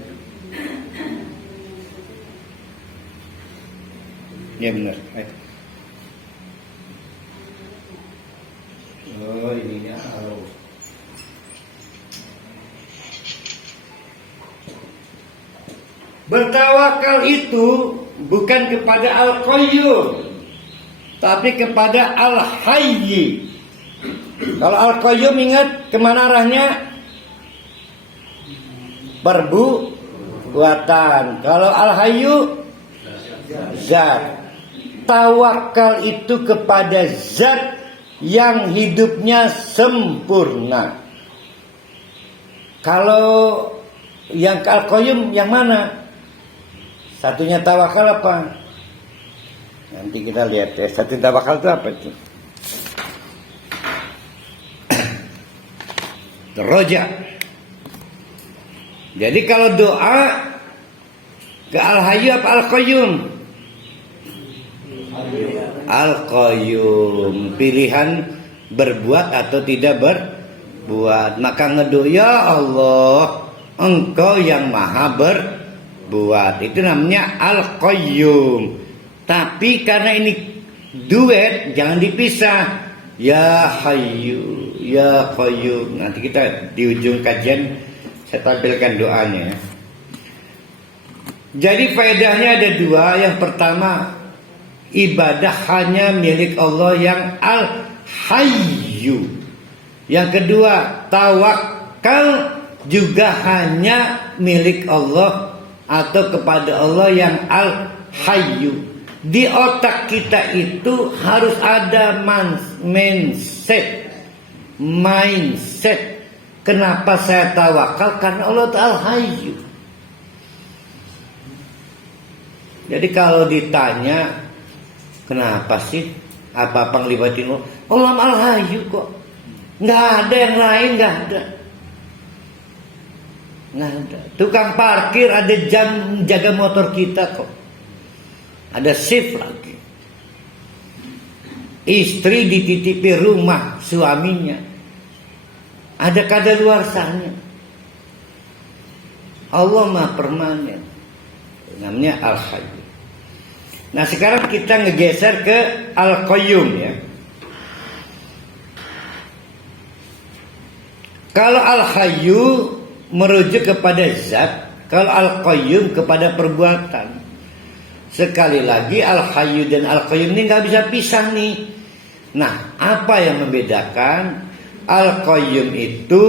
Ya benar. Oh ininya harus. Bertawakal itu bukan kepada Al-Qayyum, tapi kepada Al-Hayy. Kalau Al-Qayyum ingat kemana arahnya? Perbuatan. Kalau Al-Hayyu zat. Tawakal itu kepada zat yang hidupnya sempurna. Kalau yang Al-Qayyum yang mana? Satunya tawakal apa? Nanti kita lihat ya. Satu tawakal itu apa itu? Roja. Jadi kalau doa ke Al-Hayyu apa Al-Qayyum? Al-Qayyum. Pilihan berbuat atau tidak berbuat. Maka ngedoa, ya Allah, Engkau yang maha berbuat. Itu namanya Al-Qayyum. Tapi karena ini duet, jangan dipisah. Ya Hayyu, Ya Qayyum. Nanti kita di ujung kajian saya tampilkan doanya. Jadi faedahnya ada dua. Yang pertama, ibadah hanya milik Allah yang Al-Hayyu. Yang kedua, tawakal juga hanya milik Allah atau kepada Allah yang Al-Hayyu. Di otak kita itu harus ada mindset. Kenapa saya tawakal? Karena Allah Al-Hayyu. Jadi kalau ditanya, kenapa sih? Apa ngelibatin Allah? Allah Al-Hayyu kok. Nggak ada yang lain, nggak ada. Nggak ada. Tukang parkir ada jam jaga motor kita kok. Ada shift lagi. Istri dititipi rumah suaminya. Ada kadaluarsanya. Allah Maha Permanen. Namanya Al-Hayyu. Nah sekarang kita ngegeser ke Al-Qayyum ya. Kalau Al-Hayyu merujuk kepada zat, kalau Al-Qayyum kepada perbuatan. Sekali lagi Al-Hayyu dan Al-Qayyum ini nggak bisa pisah nih. Nah, apa yang membedakan? Al-Qayyum itu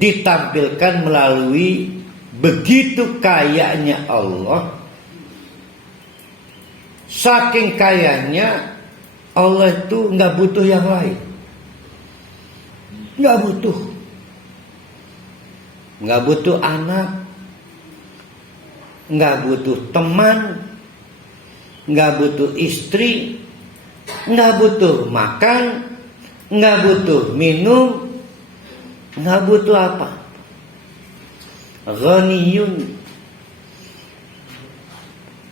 ditampilkan melalui begitu kayanya Allah. Saking kayanya Allah itu nggak butuh yang lain. Nggak butuh. Nggak butuh anak. Nggak butuh teman. Nggak butuh istri. Nggak butuh makan. Nggak butuh minum. Nggak butuh apa. Ghaniyun.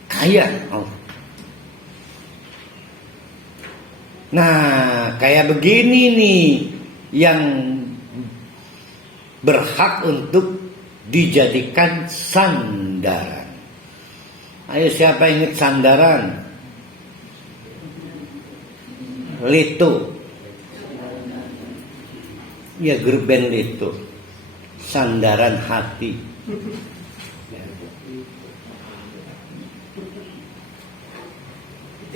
Kaya. Oh. Nah, kayak begini nih yang berhak untuk dijadikan sandaran. Ayo, siapa ingat sandaran? Lito. Ya, grup band Lito. Sandaran hati.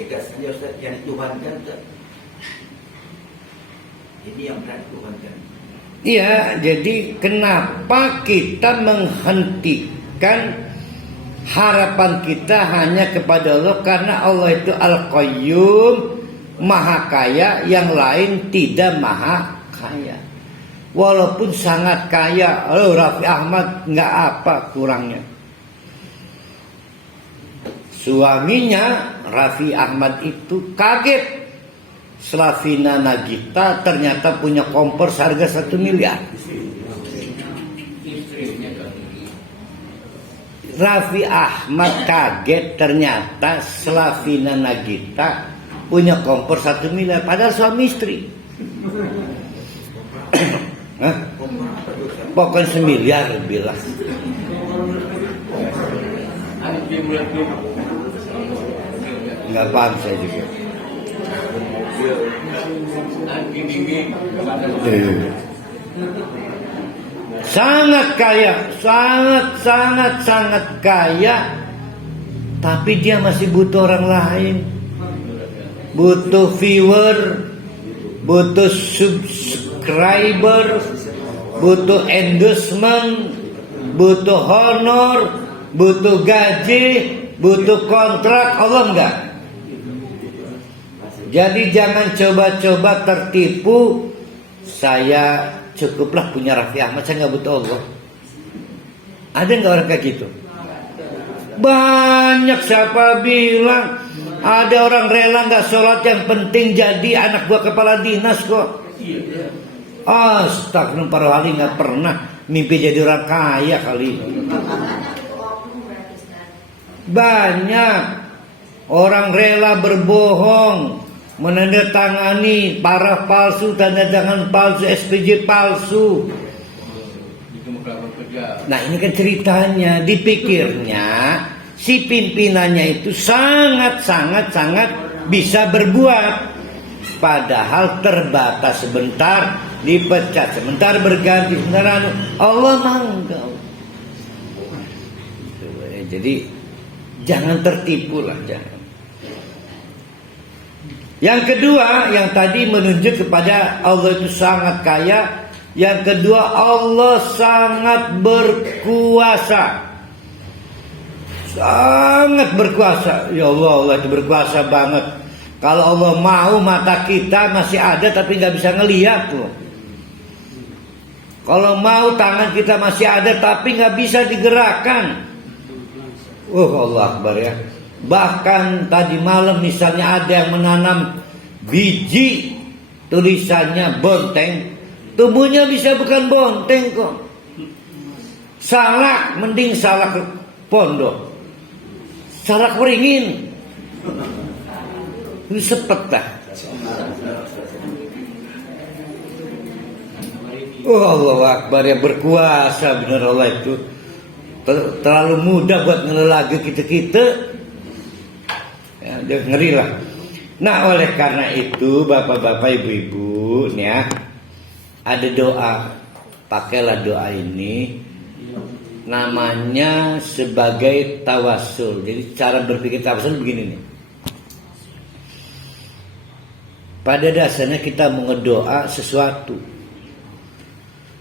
Tegas saja Ustaz, yang Tuhan kan. Ini yang berat Tuhan kan. Iya, jadi kenapa kita menghentikan harapan kita hanya kepada Allah? Karena Allah itu Al-Qayyum, Maha Kaya, yang lain tidak Maha Kaya. Walaupun sangat kaya, Raffi Ahmad nggak apa kurangnya. Suaminya Raffi Ahmad itu kaget. Slavina Nagita ternyata punya kompor seharga 1 miliar. Raffi Ahmad kaget ternyata Slavina Nagita punya kompor 1 miliar. Padahal suami istri. Pokoknya 1 miliar bilang. Nggak paham saya juga. Sangat kaya, sangat kaya, tapi dia masih butuh orang lain, butuh viewer, butuh subscriber, butuh endorsement, butuh honor, butuh gaji, butuh kontrak. Allah enggak. Jadi jangan coba-coba tertipu. Saya cukuplah punya Raffi Ahmad, saya nggak butuh Allah. Ada nggak orang kayak gitu? Banyak. Siapa bilang ada orang rela nggak sholat, yang penting jadi anak buah kepala dinas kok. Astagfirullah, para wali nggak pernah mimpi jadi orang kaya kali. Banyak orang rela berbohong, menandatangani paraf palsu, tanda tangan palsu, SPJ palsu. Nah, ini kan ceritanya, dipikirnya si pimpinannya itu sangat bisa berbuat, padahal terbatas, sebentar dipecat, sebentar berganti, sebentar Allah mangga. Jadi jangan tertipu lah, jangan. Yang kedua, yang tadi menunjuk kepada Allah itu sangat kaya. Yang kedua, Allah sangat berkuasa. Sangat berkuasa. Ya Allah, Allah itu berkuasa banget. Kalau Allah mau, mata kita masih ada tapi nggak bisa ngelihat loh. Kalau mau, tangan kita masih ada tapi nggak bisa digerakkan. Allah Akbar ya. Bahkan tadi malam misalnya ada yang menanam biji, tulisannya bonteng, tumbuhnya bisa bukan bonteng kok. Salak, mending salak pondok, salak beringin, ini sepet dah. Allah Akbar ya, berkuasa bener Allah itu. Terlalu mudah buat ngelelaga kita. Ya, ngeri lah. Nah, oleh karena itu bapak-bapak ibu-ibu nih ya, ada doa. Pakailah doa ini, namanya sebagai tawasul. Jadi cara berpikir tawasul begini nih. Pada dasarnya kita mau ngedoa sesuatu.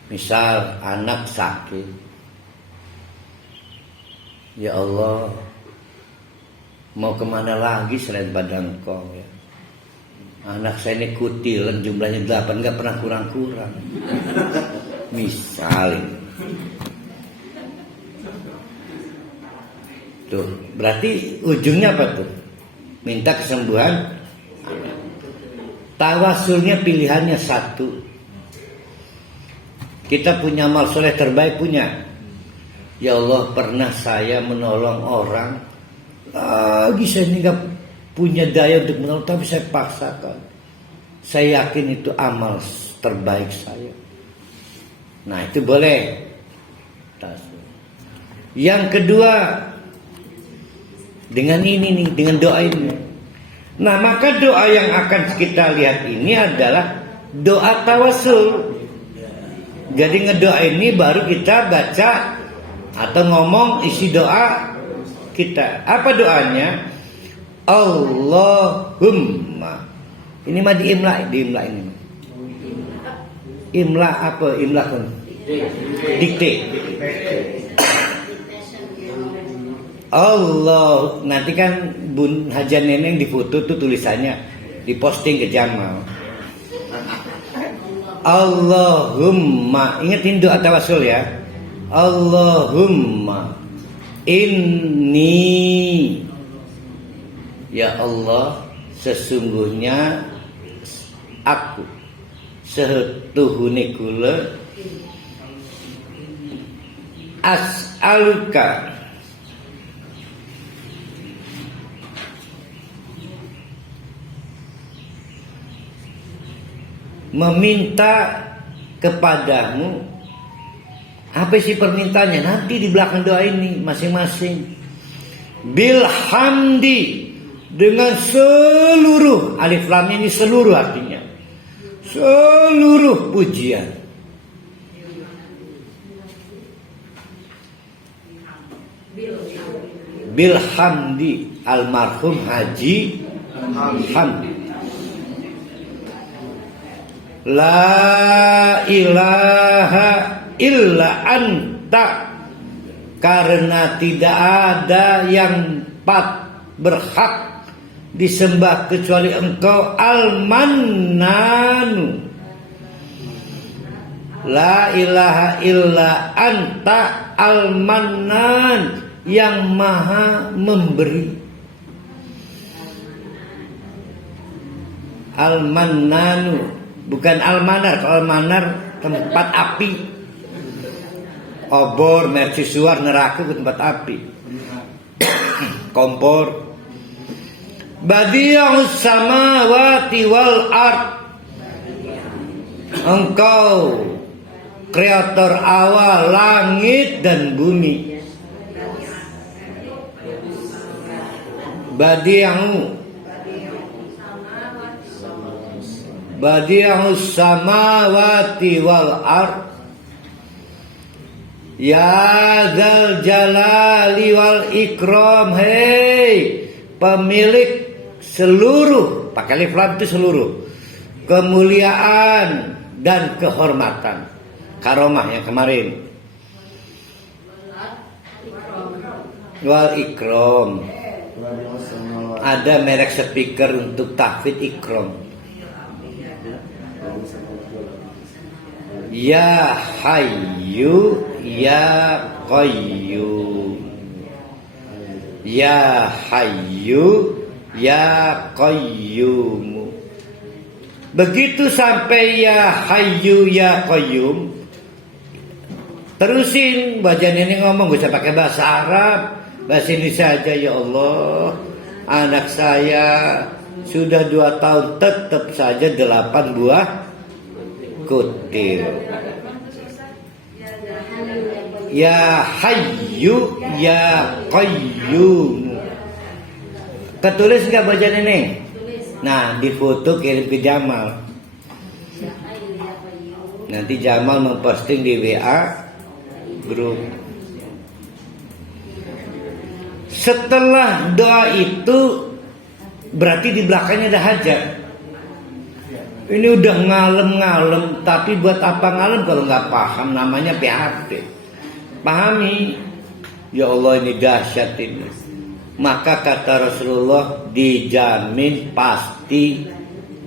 Misal anak sakit, ya Allah, mau kemana lagi selain pada Engkau ya? Anak saya ini kutilan jumlahnya 8, nggak pernah kurang-kurang. Misalnya. Tuh, berarti ujungnya apa tuh? Minta kesembuhan. Tawasulnya pilihannya satu. Kita punya amal soleh terbaik punya. Ya Allah, pernah saya menolong orang. Lagi saya ini gak punya daya untuk menolong, tapi saya paksakan. Saya yakin itu amal terbaik saya. Nah, itu boleh. Yang kedua, dengan ini nih, dengan doa ini. Nah, maka doa yang akan kita lihat ini adalah doa tawasul. Jadi ngedoa ini baru kita baca atau ngomong isi doa kita. Apa doanya? Allahumma. Ini mah diimla ini. Imla apa? Imla kan? Dikte. Allah, nanti kan Bun Haja Neneng difoto tuh tulisannya, diposting ke Jamal. Allahumma, ingetin doa tawasul ya. Allahumma inni, ya Allah, sesungguhnya aku setuhune kula as'aluka meminta kepadamu. Apa sih permintaannya? Nanti di belakang doa ini masing-masing. Bilhamdi, dengan seluruh, alif lam ini seluruh artinya, seluruh pujian. Bilhamdi, almarhum Haji Hamdi. La ilaha illa anta, karena tidak ada yang berhak disembah kecuali engkau, al-mannanu. La ilaha illa anta al-mannan, yang maha memberi. Al-mannanu, bukan al-manar. Kalau al-manar tempat api, obor, mercusuar, neraka ke tempat api. Kompor. Badi'us samawati wal ard, engkau kreator awal langit dan bumi. Badi'us samawati wal ard, ya dzal jalali wal ikram. Hei pemilik seluruh, pakai alif lam itu seluruh, kemuliaan dan kehormatan. Karomah yang kemarin, wal ikram. Ada merek speaker untuk tahfidz ikram. Ya Hayyu ya Qayyum, ya Hayyu ya Qayyum. Begitu sampai ya Hayyu ya Qayyum, terusin bagian ini ngomong, gak usah pakai bahasa Arab, bahasa Indonesia aja. Ya Allah, anak saya sudah 2 tahun tetap saja 8 buah kutil. Ya Hayyu ya Qayyum. Ketulis nggak bacaan ini? Nah, difoto kirim ke Jamal. Nanti Jamal memposting di WA grup. Setelah doa itu, berarti di belakangnya ada hajat. Ini udah ngalem-ngalem, tapi buat apa ngalem kalau nggak paham? Namanya PHP. Pahami. Ya Allah, ini dahsyat ini. Maka kata Rasulullah, dijamin pasti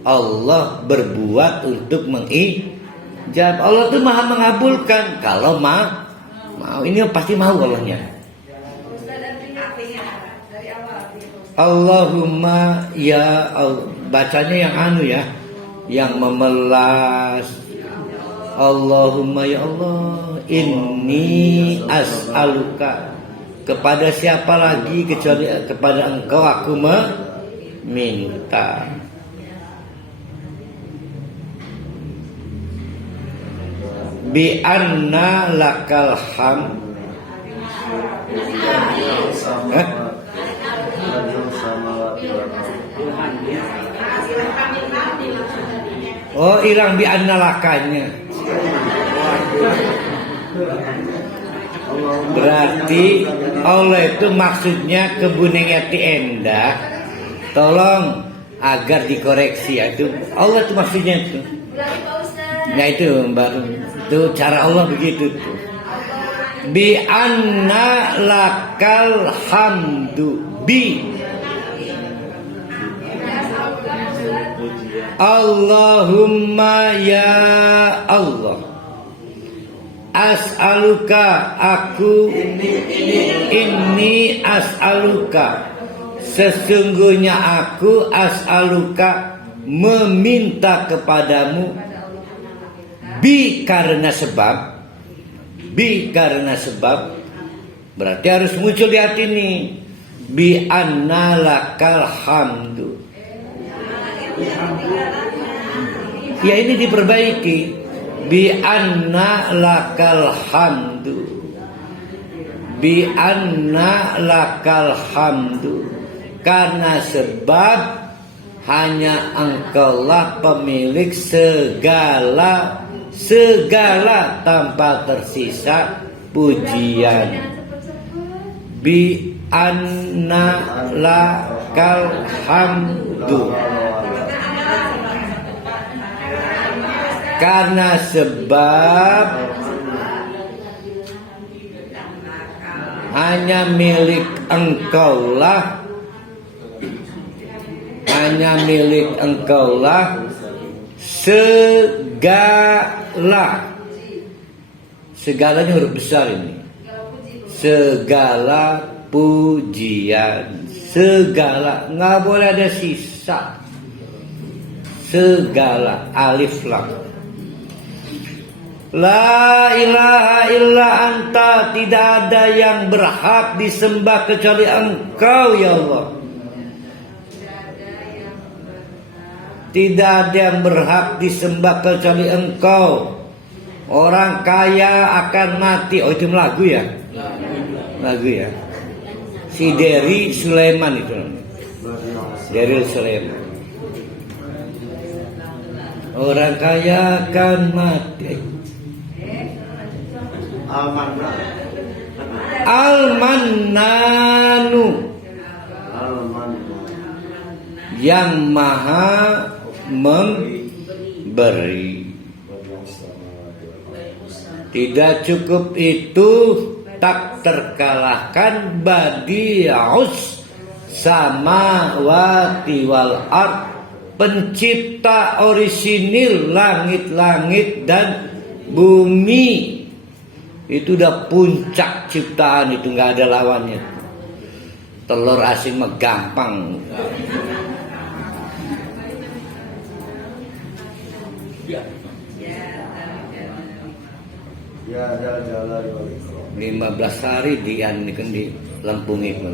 Allah berbuat untuk mengijab. Allah tuh maha mengabulkan kalau mau. Ini pasti mau Allahnya. Allahumma ya Allah. Bacanya yang anu ya, yang memelas. Allahumma ya Allah, inni as'aluka. Kepada siapa lagi kecuali kepada Engkau aku meminta. Bi anna lakal ham. Oh, hilang bi anna lakanya. Berarti Allah itu maksudnya kebuningnya ti endah. Tolong agar dikoreksi ya. Itu Allah itu maksudnya itu. Nah itu baru itu cara Allah begitu tuh. Bi anna lakal hamdu bi Allahumma ya Allah, as'aluka aku ini as'aluka, sesungguhnya aku as'aluka meminta kepadamu bi karena sebab berarti harus muncul di hati ini bi anna lakal hamdu. Ya ini diperbaiki bi anna lakal hamdu, bi anna lakal hamdu, karena sebab hanya Engkaulah pemilik segala tanpa tersisa pujian. Bi anna lakal hamdu, karena sebab hanya milik Engkaulah, segalanya huruf besar ini, segala pujian, segala, nggak boleh ada sisa, segala, alif lam. La ilaha illa anta, tidak ada yang berhak disembah kecuali Engkau ya Allah. Tidak ada yang berhak disembah kecuali Engkau. Orang kaya akan mati. Oh itu lagu ya? Lagu ya. Si Dery Sulaiman itu. Dery Sulaiman. Orang kaya akan mati. Al-Mannanu, yang maha memberi. Tidak cukup itu, tak terkalahkan badi'us samawati wal ard, pencipta orisinil langit-langit dan bumi. Itu udah puncak ciptaan, itu nggak ada lawannya. Telur asin mah gampang. Ya, 15 hari di Lampung itu.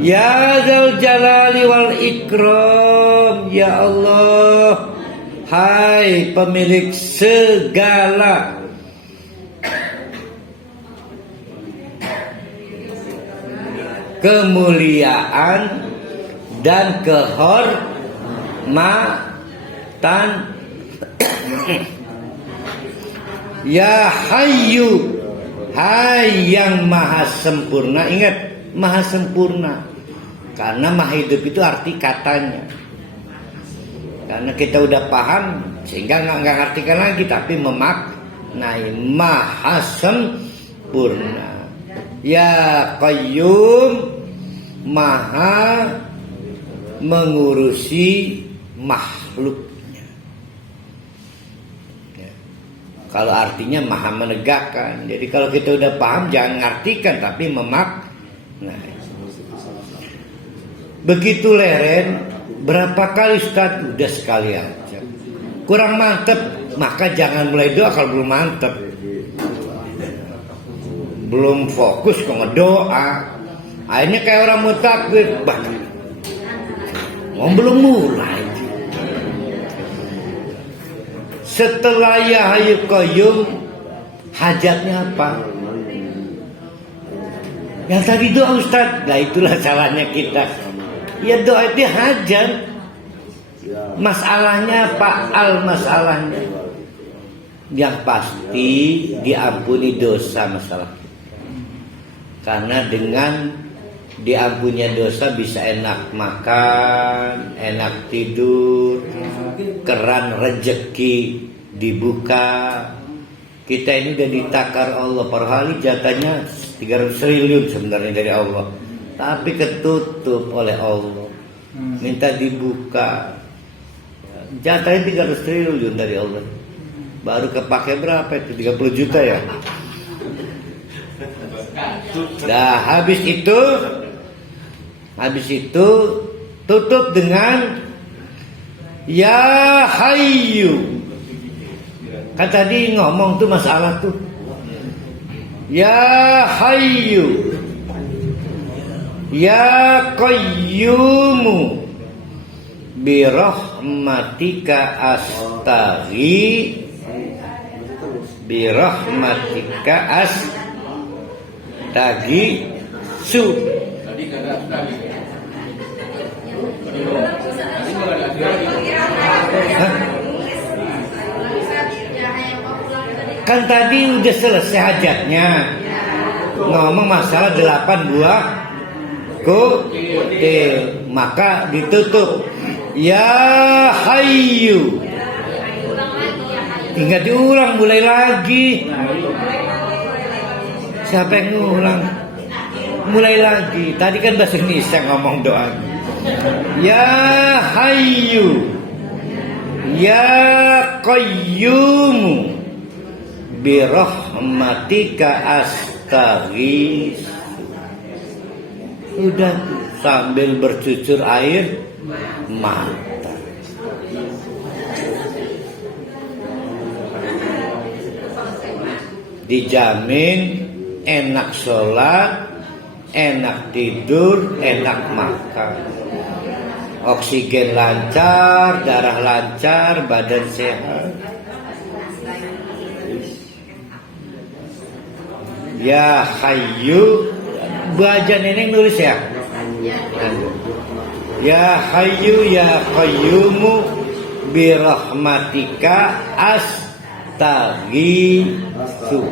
Ya Dzal Jalali wal Ikram, ya Allah, hai pemilik segala kemuliaan dan kehormatan. Ya Hayyu, hai yang maha sempurna. Ingat, maha sempurna. Karena maha hidup itu arti katanya. Karena kita udah paham, sehingga nggak ngartikan lagi, tapi memaknai maha sempurna. Ya Qayyum, maha mengurusi makhluknya. Ya. Kalau artinya maha menegakkan. Jadi kalau kita udah paham, jangan ngartikan tapi nah. Begitu leren, berapa kali Ustaz? Udah sekali aja. Kurang mantep, maka jangan mulai doa kalau belum mantep. Belum fokus kok ngedoa. Akhirnya kayak orang mau takbir, belum mulai. Setelah Ya Hayyu Qayyum, hajatnya apa? Yang tadi doa Ustaz. Nah itulah salahnya kita. Ya doa itu hajat. Masalahnya apa? Masalahnya yang pasti diampuni dosa masalah. Karena dengan diampuninya dosa bisa enak makan, enak tidur, keran rezeki dibuka. Kita ini udah ditakar Allah per hari, jatahnya 300 triliun sebenarnya dari Allah, tapi ketutup oleh Allah. Minta dibuka, jatahnya 300 triliun dari Allah. Baru kepake berapa itu? 30 juta ya. Nah habis itu tutup dengan Ya Hayyu. Kan tadi ngomong tuh masalah tuh. Ya Hayyu, Ya Qayyumu, birahmatika astaghi, birahmatika astaghi su. Kan tadi udah selesai hajatnya, ngomong masalah 8 buah kutil, maka ditutup Ya Hayyu. Tinggal diulang, mulai lagi. Siapa yang ngulang? Mulai lagi. Tadi kan bahasa Indonesia ngomong doa. Ya Hayyu, Ya Qayyumu, birahmatika astaghits. Udah sambil bercucur air mata. Dijamin enak sholat, enak tidur, enak makan. Oksigen lancar, darah lancar, badan sehat. Ya Hayyu, baca nenek nulis ya. Ya Hayyu Ya Qayyumu, birahmatika astaghitsu.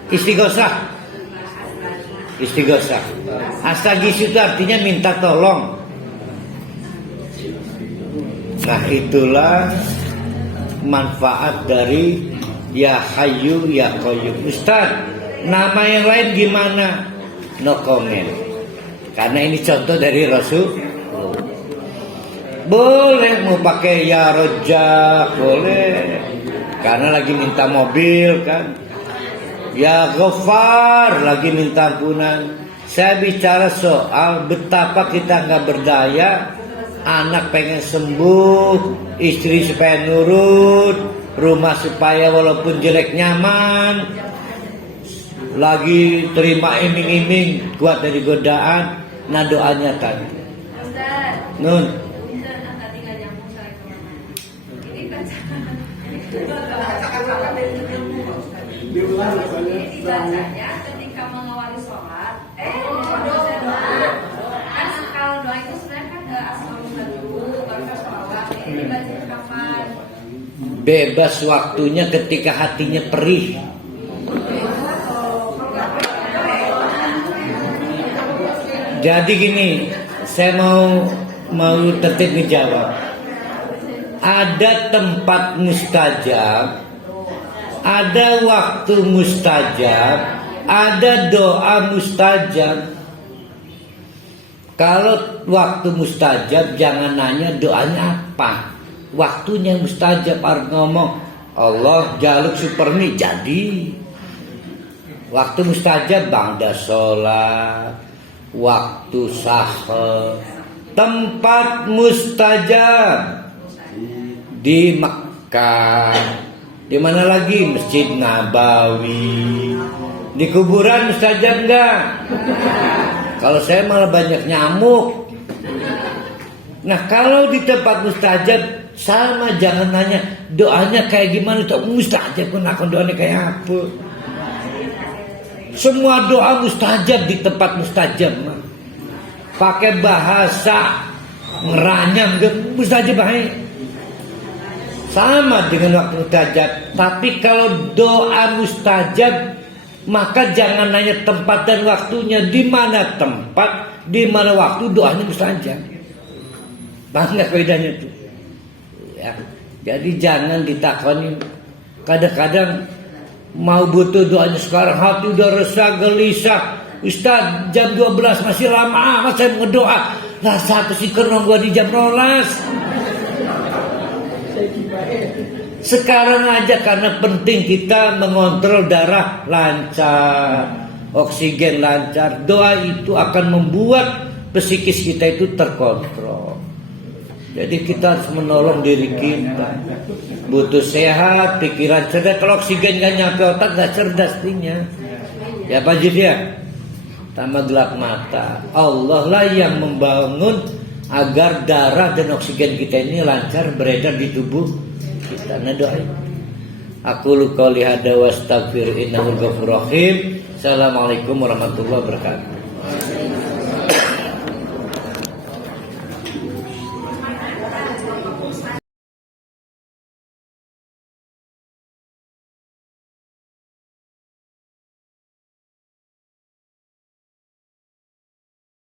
Istighosah. Astaghitsu itu artinya minta tolong. Nah itulah manfaat dari Ya Hayyu Ya Qayyum. Ustaz, nama yang lain gimana? No comment. Karena ini contoh dari Rasul. Boleh mau pakai Ya Razzaq, boleh. Karena lagi minta mobil kan. Ya Ghaffar, lagi minta ampunan. Saya bicara soal betapa kita nggak berdaya. Anak pengen sembuh, istri supaya nurut, rumah supaya walaupun jelek nyaman, lagi terima iming-iming, kuat dari godaan. Nah doanya tadi Nun ini dibacanya ketika mengawali sholat. Kan kalau doa itu sebenarnya kan assalamualaikum baru sholat. Ini dibaca kapan? bebas waktunya ketika hatinya perih. Jadi gini, saya mau tertib menjawab. Ada tempat mustajab, ada waktu mustajab, ada doa mustajab. Kalau waktu mustajab jangan nanya doanya apa. Waktunya mustajab harus ngomong Allah jaluk supermi jadi. Waktu mustajab bangda sholat, waktu sahur. Tempat mustajab di Mekah. Di mana lagi? Masjid Nabawi. Di kuburan mustajab enggak? Kalau saya malah banyak nyamuk. Nah kalau di tempat mustajab sama, jangan nanya doanya kayak gimana tuh mustajab pun akan doanya kayak apa. Semua doa mustajab di tempat mustajab mah. Pakai bahasa ngeranyam mustajab baik. Sama dengan waktu mustajab. Tapi kalau doa mustajab maka jangan nanya tempat dan waktunya. Di mana tempat, di mana waktu doanya mustajab. Banyak bedanya tuh. Ya. Jadi jangan ditakoni. Kadang-kadang mau butuh doanya sekarang, hati udah resah, gelisah. Ustaz, jam 12 masih lama amat saya mau ngedoa. Lah satu sih kerong gua di jam 12. Sekarang aja karena penting kita mengontrol darah lancar, oksigen lancar. Doa itu akan membuat psikis kita itu terkontrol. Jadi kita harus menolong diri kita. Butuh sehat, pikiran cerdas. Kalau oksigen gak nyampe otak gak cerdas tinya. Ya Pak Jid ya. Tambah gelap mata. Allah lah yang membangun agar darah dan oksigen kita ini lancar beredar di tubuh kita. Nah doain. Aku qouli hadza wa astaghfir innahu ghafurur rahim. Assalamualaikum warahmatullahi wabarakatuh.